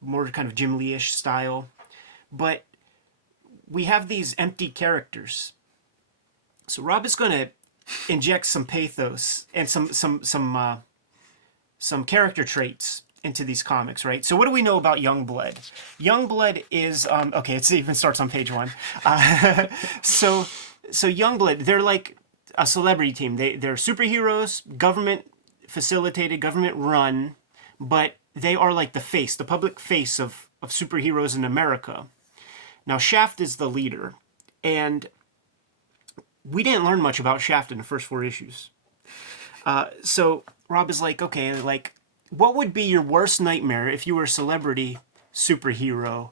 more kind of Jim Lee-ish style, but we have these empty characters. So Rob is going to inject some pathos and some character traits into these comics, right? So what do we know about Youngblood? Youngblood is okay. It even starts on page 1. So Youngblood, they're like a celebrity team. They're superheroes, government facilitated, government run, but they are like the public face of superheroes in America. Now Shaft is the leader, and we didn't learn much about Shaft in the first 4 issues. So Rob is like, okay, like, what would be your worst nightmare if you were a celebrity superhero?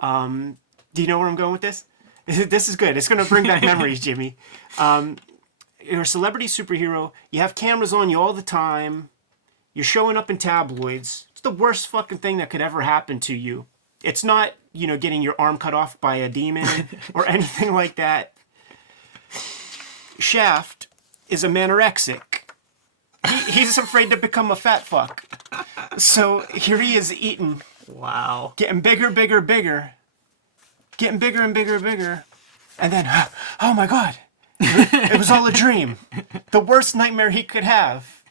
Do you know where I'm going with this? This is good. It's going to bring back memories, Jimmy. You're a celebrity superhero. You have cameras on you all the time. You're showing up in tabloids. It's the worst fucking thing that could ever happen to you. It's not, getting your arm cut off by a demon or anything like that. Shaft is a manorexic. He's afraid to become a fat fuck. So here he is eating. Wow. Getting bigger. Getting bigger and bigger. And then, oh my God. It was all a dream. The worst nightmare he could have.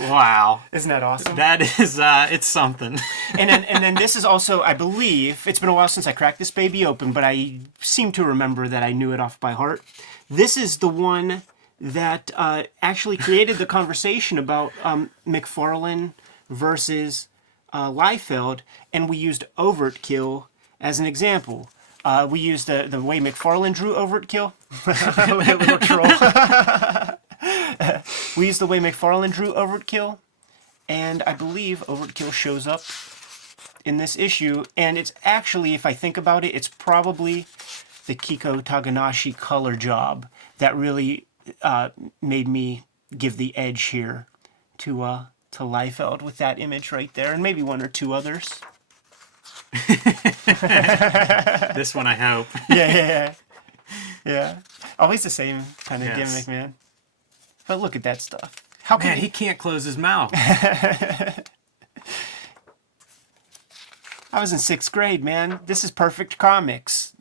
Wow. Isn't that awesome? That is, it's something. and then this is also, I believe, it's been a while since I cracked this baby open, but I seem to remember that I knew it off by heart. This is the one that actually created the conversation about McFarlane versus Liefeld, and we used Overkill as an example. We used the way McFarlane drew Overkill. A little troll. We used the way McFarlane drew Overkill, and I believe Overkill shows up in this issue, and it's actually, if I think about it, it's probably the Kiko Taganashi color job that really made me give the edge here to Liefeld with that image right there, and maybe 1 or 2 others. This one, I hope. Yeah. Always the same kind of gimmick, man. But look at that stuff. How can he can't close his mouth. I was in 6th grade, man. This is perfect comics.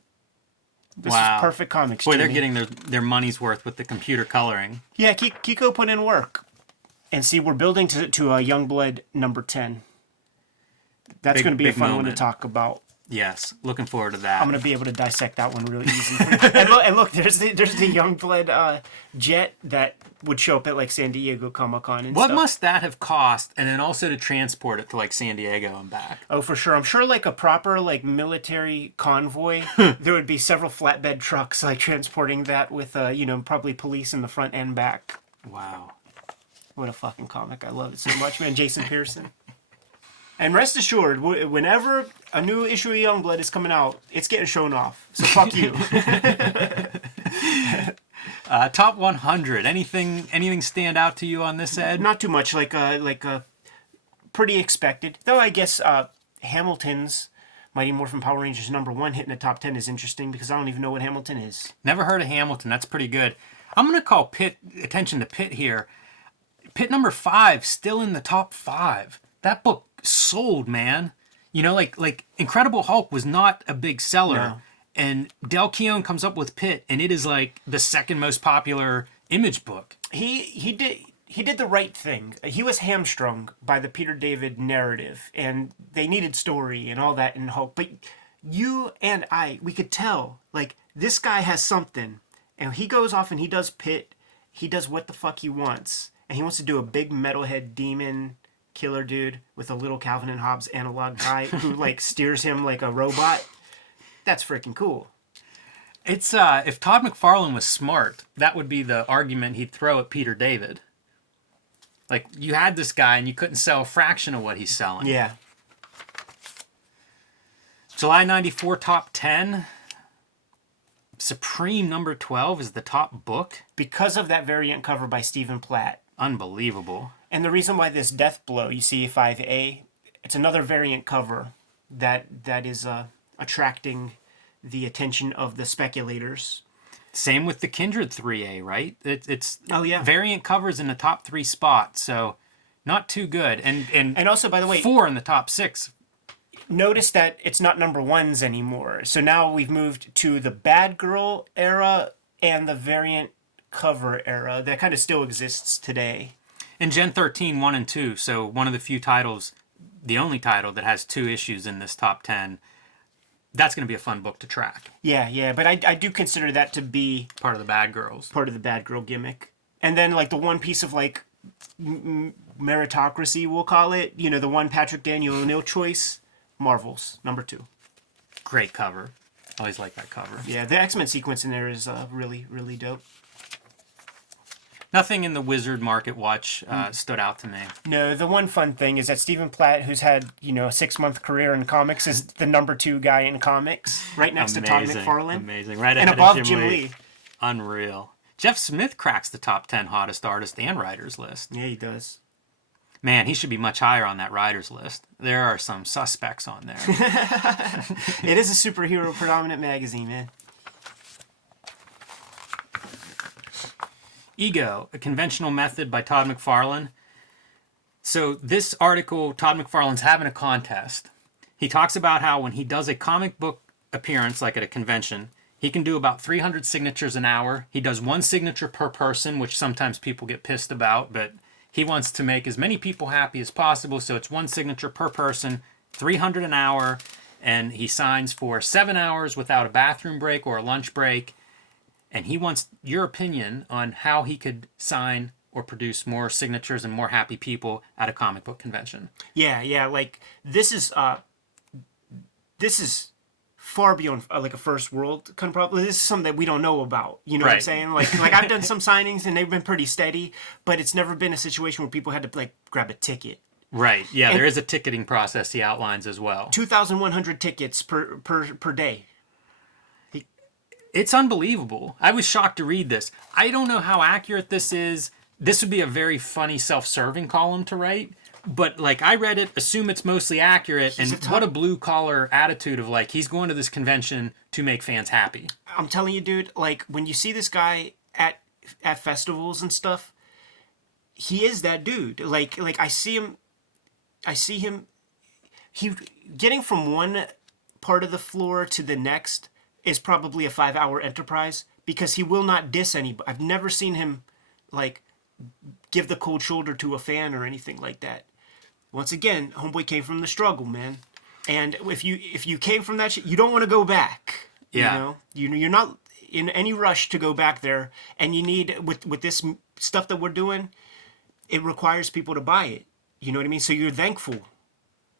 This is perfect comics. Boy, Jimmy. they're getting their money's worth with the computer coloring. Yeah, Kiko put in work. And see, we're building to a Youngblood #10. That's going to be a fun one to talk about. Yes, looking forward to that. I'm gonna be able to dissect that one really easy. And look, there's the Youngblood jet that would show up at like San Diego Comic-Con and What stuff. must that have cost, and then also to transport it to like San Diego and back? Oh, for sure. I'm sure like a proper like military convoy, there would be several flatbed trucks like transporting that with probably police in the front and back. Wow. What a fucking comic. I love it so much, man. Jason Pearson. And rest assured, whenever a new issue of Youngblood is coming out, it's getting shown off. So fuck you. Top 100. Anything stand out to you on this, Ed? Not too much. Like pretty expected. Though I guess Hamilton's Mighty Morphin Power Rangers #1 hitting the top 10 is interesting because I don't even know what Hamilton is. Never heard of Hamilton. That's pretty good. I'm going to call attention to Pitt here. Pitt #5, still in the top 5. That book sold, man. Like Incredible Hulk was not a big seller. No. And Del Keown comes up with Pitt, and it is like the second most popular Image book. He did the right thing. He was hamstrung by the Peter David narrative, and they needed story and all that in Hulk. But you and we could tell, like, this guy has something. And he goes off and he does Pitt. He does what the fuck he wants. And he wants to do a big metalhead demon killer dude with a little Calvin and Hobbes analog guy who like steers him like a robot. That's freaking cool. It's if Todd McFarlane was smart, that would be the argument he'd throw at Peter David. Like, you had this guy and you couldn't sell a fraction of what he's selling. Yeah. July 94 top 10. Supreme #12 is the top book. Because of that variant cover by Stephen Platt. Unbelievable. And the reason why this Death Blow, you see 5A, it's another variant cover that is attracting the attention of the speculators. Same with the Kindred 3A, right? It's Oh, yeah. variant covers in the top 3 spots, so not too good. And also, by the way, 4 in the top 6. notice that it's not #1s anymore. So now we've moved to the Bad Girl era and the variant cover era that kind of still exists today. And Gen 13, 1 and 2, so one of the few titles, the only title that has 2 issues in this top 10. That's going to be a fun book to track. Yeah, but I do consider that to be Part of the Bad Girls. part of the Bad Girl gimmick. And then like the one piece of like meritocracy, we'll call it, the one Patrick Daniel O'Neill choice, Marvels, #2. Great cover. Always like that cover. Yeah, the X-Men sequence in there is really, really dope. Nothing in the Wizard Market Watch stood out to me. No, the one fun thing is that Stephen Platt, who's had, a 6-month career in comics, is the #2 guy in comics, right next to Todd McFarlane. Amazing. Right And ahead above of Jim Lee. Unreal. Jeff Smith cracks the top 10 hottest artists and writers list. Yeah, he does. Man, he should be much higher on that writers list. There are some suspects on there. It is a superhero predominant magazine, man. Ego, A Conventional Method by Todd McFarlane. So this article, Todd McFarlane's having a contest. He talks about how when he does a comic book appearance, like at a convention, he can do about 300 signatures an hour. He does 1 signature per person, which sometimes people get pissed about, but he wants to make as many people happy as possible, so it's 1 signature per person, 300 an hour, and he signs for 7 hours without a bathroom break or a lunch break. And he wants your opinion on how he could sign or produce more signatures and more happy people at a comic book convention. Yeah, like this is far beyond like a first world kind of problem. This is something that we don't know about. You know what I'm Right. saying? Like I've done some signings and they've been pretty steady, but it's never been a situation where people had to like grab a ticket. Right. Yeah, there is a ticketing process he outlines as well. 2,100 tickets per day. It's unbelievable. I was shocked to read this. I don't know how accurate this is. This would be a very funny self-serving column to write. But like I read it, assume it's mostly accurate, and what a blue collar attitude of like he's going to this convention to make fans happy. I'm telling you, dude, like when you see this guy at festivals and stuff, he is that dude. Like I see him he getting from one part of the floor to the next is probably a 5-hour enterprise because he will not diss anybody. I've never seen him like give the cold shoulder to a fan or anything like that. Once again, homeboy came from the struggle, man. And if you came from that shit, you don't want to go back. Yeah. You're not in any rush to go back there, and you need with this stuff that we're doing, it requires people to buy it. You know what I mean? So you're thankful.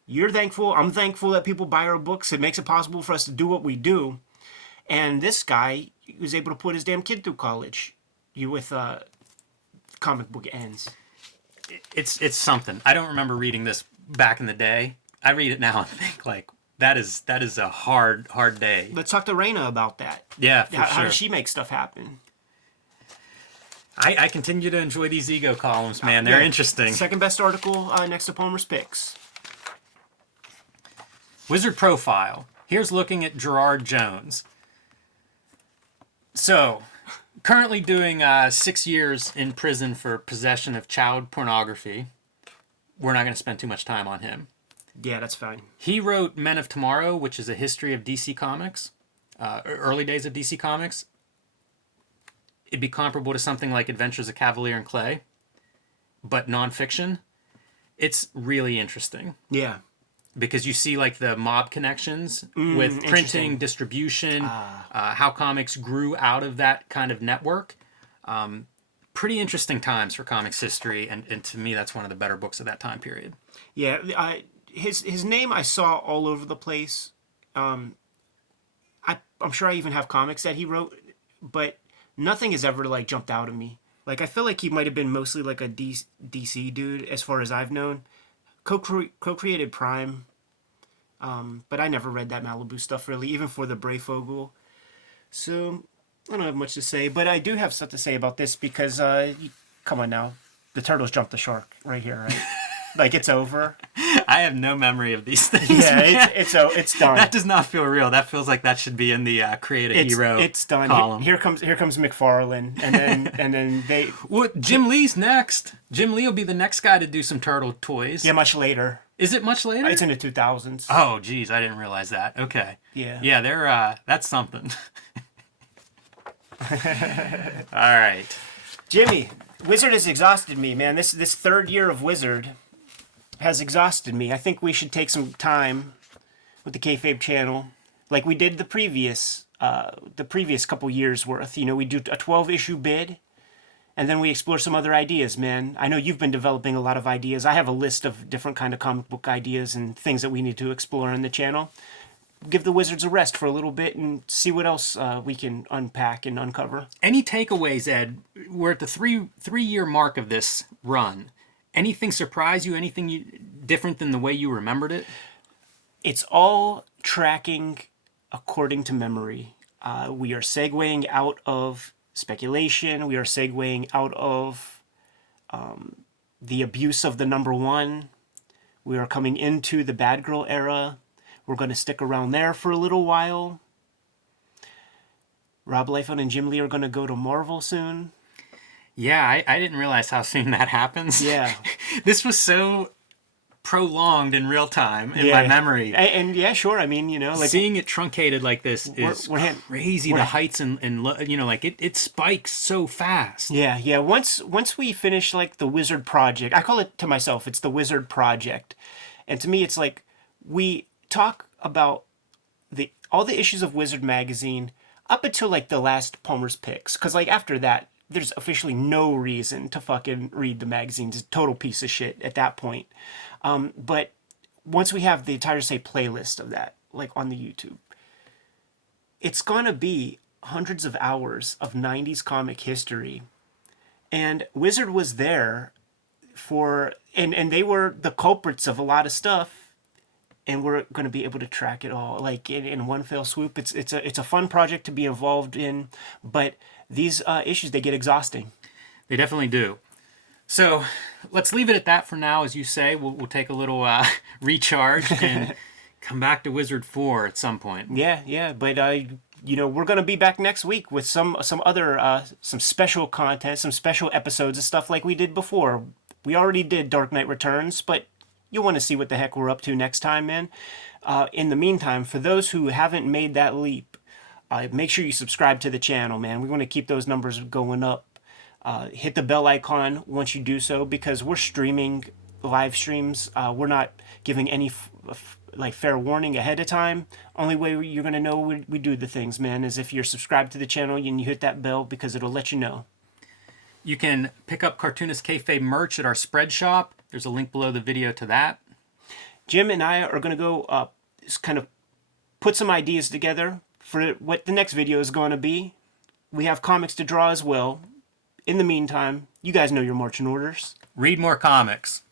You're thankful. I'm thankful that people buy our books. It makes it possible for us to do what we do. And this guy was able to put his damn kid through college. With comic book ends. It's something. I don't remember reading this back in the day. I read it now and think like that is a hard day. Let's talk to Raina about that. Yeah, for sure. How does she make stuff happen? I continue to enjoy these ego columns, man. They're interesting. Second best article next to Palmer's Picks. Wizard Profile. Here's looking at Gerard Jones. So, currently doing 6 years in prison for possession of child pornography. We're not going to spend too much time on him. Yeah, that's fine. He wrote Men of Tomorrow, which is a history of DC Comics, early days of DC Comics. It'd be comparable to something like Adventures of Cavalier and Clay, but nonfiction. It's really interesting. Yeah. Because you see like the mob connections with printing, distribution, how comics grew out of that kind of network. Pretty interesting times for comics history, and to me, that's one of the better books of that time period. Yeah, his name I saw all over the place. I'm sure I even have comics that he wrote, but nothing has ever like jumped out at me. Like I feel like he might have been mostly like a DC dude as far as I've known. Co-created Prime, but I never read that Malibu stuff really, even for the Brayfogle. So I don't have much to say, but I do have stuff to say about this because, come on now, the turtles jumped the shark right here, right? Like it's over. I have no memory of these things. Yeah, it's done. That does not feel real. That feels like that should be in the create a hero. It's done. Column. Here comes McFarlane, and then they. What? Jim Lee's next. Jim Lee will be the next guy to do some turtle toys. Yeah, much later. Is it much later? It's in the 2000s. Oh, geez, I didn't realize that. Okay. Yeah. Yeah, they're that's something. All right. Jimmy, Wizard has exhausted me, man. This third year of Wizard has exhausted me. I think we should take some time with the Kayfabe channel, like we did the previous couple years worth. You know, we do a 12-issue bid, and then we explore some other ideas, man. I know you've been developing a lot of ideas. I have a list of different kind of comic book ideas and things that we need to explore in the channel. Give the Wizards a rest for a little bit and see what else we can unpack and uncover. Any takeaways, Ed? We're at the three-year mark of this run. Anything surprise you? Anything different than the way you remembered it? It's all tracking according to memory. We are segueing out of speculation. We are segueing out of the abuse of the number one. We are coming into the Bad Girl era. We're going to stick around there for a little while. Rob Liefeld and Jim Lee are going to go to Marvel soon. Yeah, I didn't realize how soon that happens. Yeah. This was so prolonged in real time in my memory. And yeah, sure. I mean, you know, like seeing it truncated like this is crazy. The heights and you know, like it spikes so fast. Yeah. Once we finish like the Wizard Project, I call it to myself, it's the Wizard Project. And to me, it's like we talk about all the issues of Wizard magazine up until like the last Palmer's Picks. Because like after that, there's officially no reason to fucking read the magazine. It's a total piece of shit at that point. But once we have the entire, say, playlist of that, like on the YouTube, it's gonna be hundreds of hours of 90s comic history. And Wizard was there for, and they were the culprits of a lot of stuff. And we're going to be able to track it all, like in one fell swoop. It's a fun project to be involved in, but these issues, they get exhausting. They definitely do. So let's leave it at that for now. As you say, we'll take a little recharge and come back to Wizard 4 at some point. Yeah. But you know, we're going to be back next week with some other some special content, some special episodes of stuff like we did before. We already did Dark Knight Returns, but you'll want to see what the heck we're up to next time, man. In the meantime, for those who haven't made that leap, make sure you subscribe to the channel, man. We want to keep those numbers going up. Hit the bell icon once you do so, because we're streaming live streams. We're not giving any like fair warning ahead of time. Only way you're gonna know we do the things, man, is if you're subscribed to the channel and you hit that bell, because it'll let you know. You can pick up Cartoonist Kayfabe merch at our spread shop. There's a link below the video to that. Jim and I are gonna go just kind of put some ideas together for what the next video is going to be. We have comics to draw as well. In the meantime, you guys know your marching orders. Read more comics.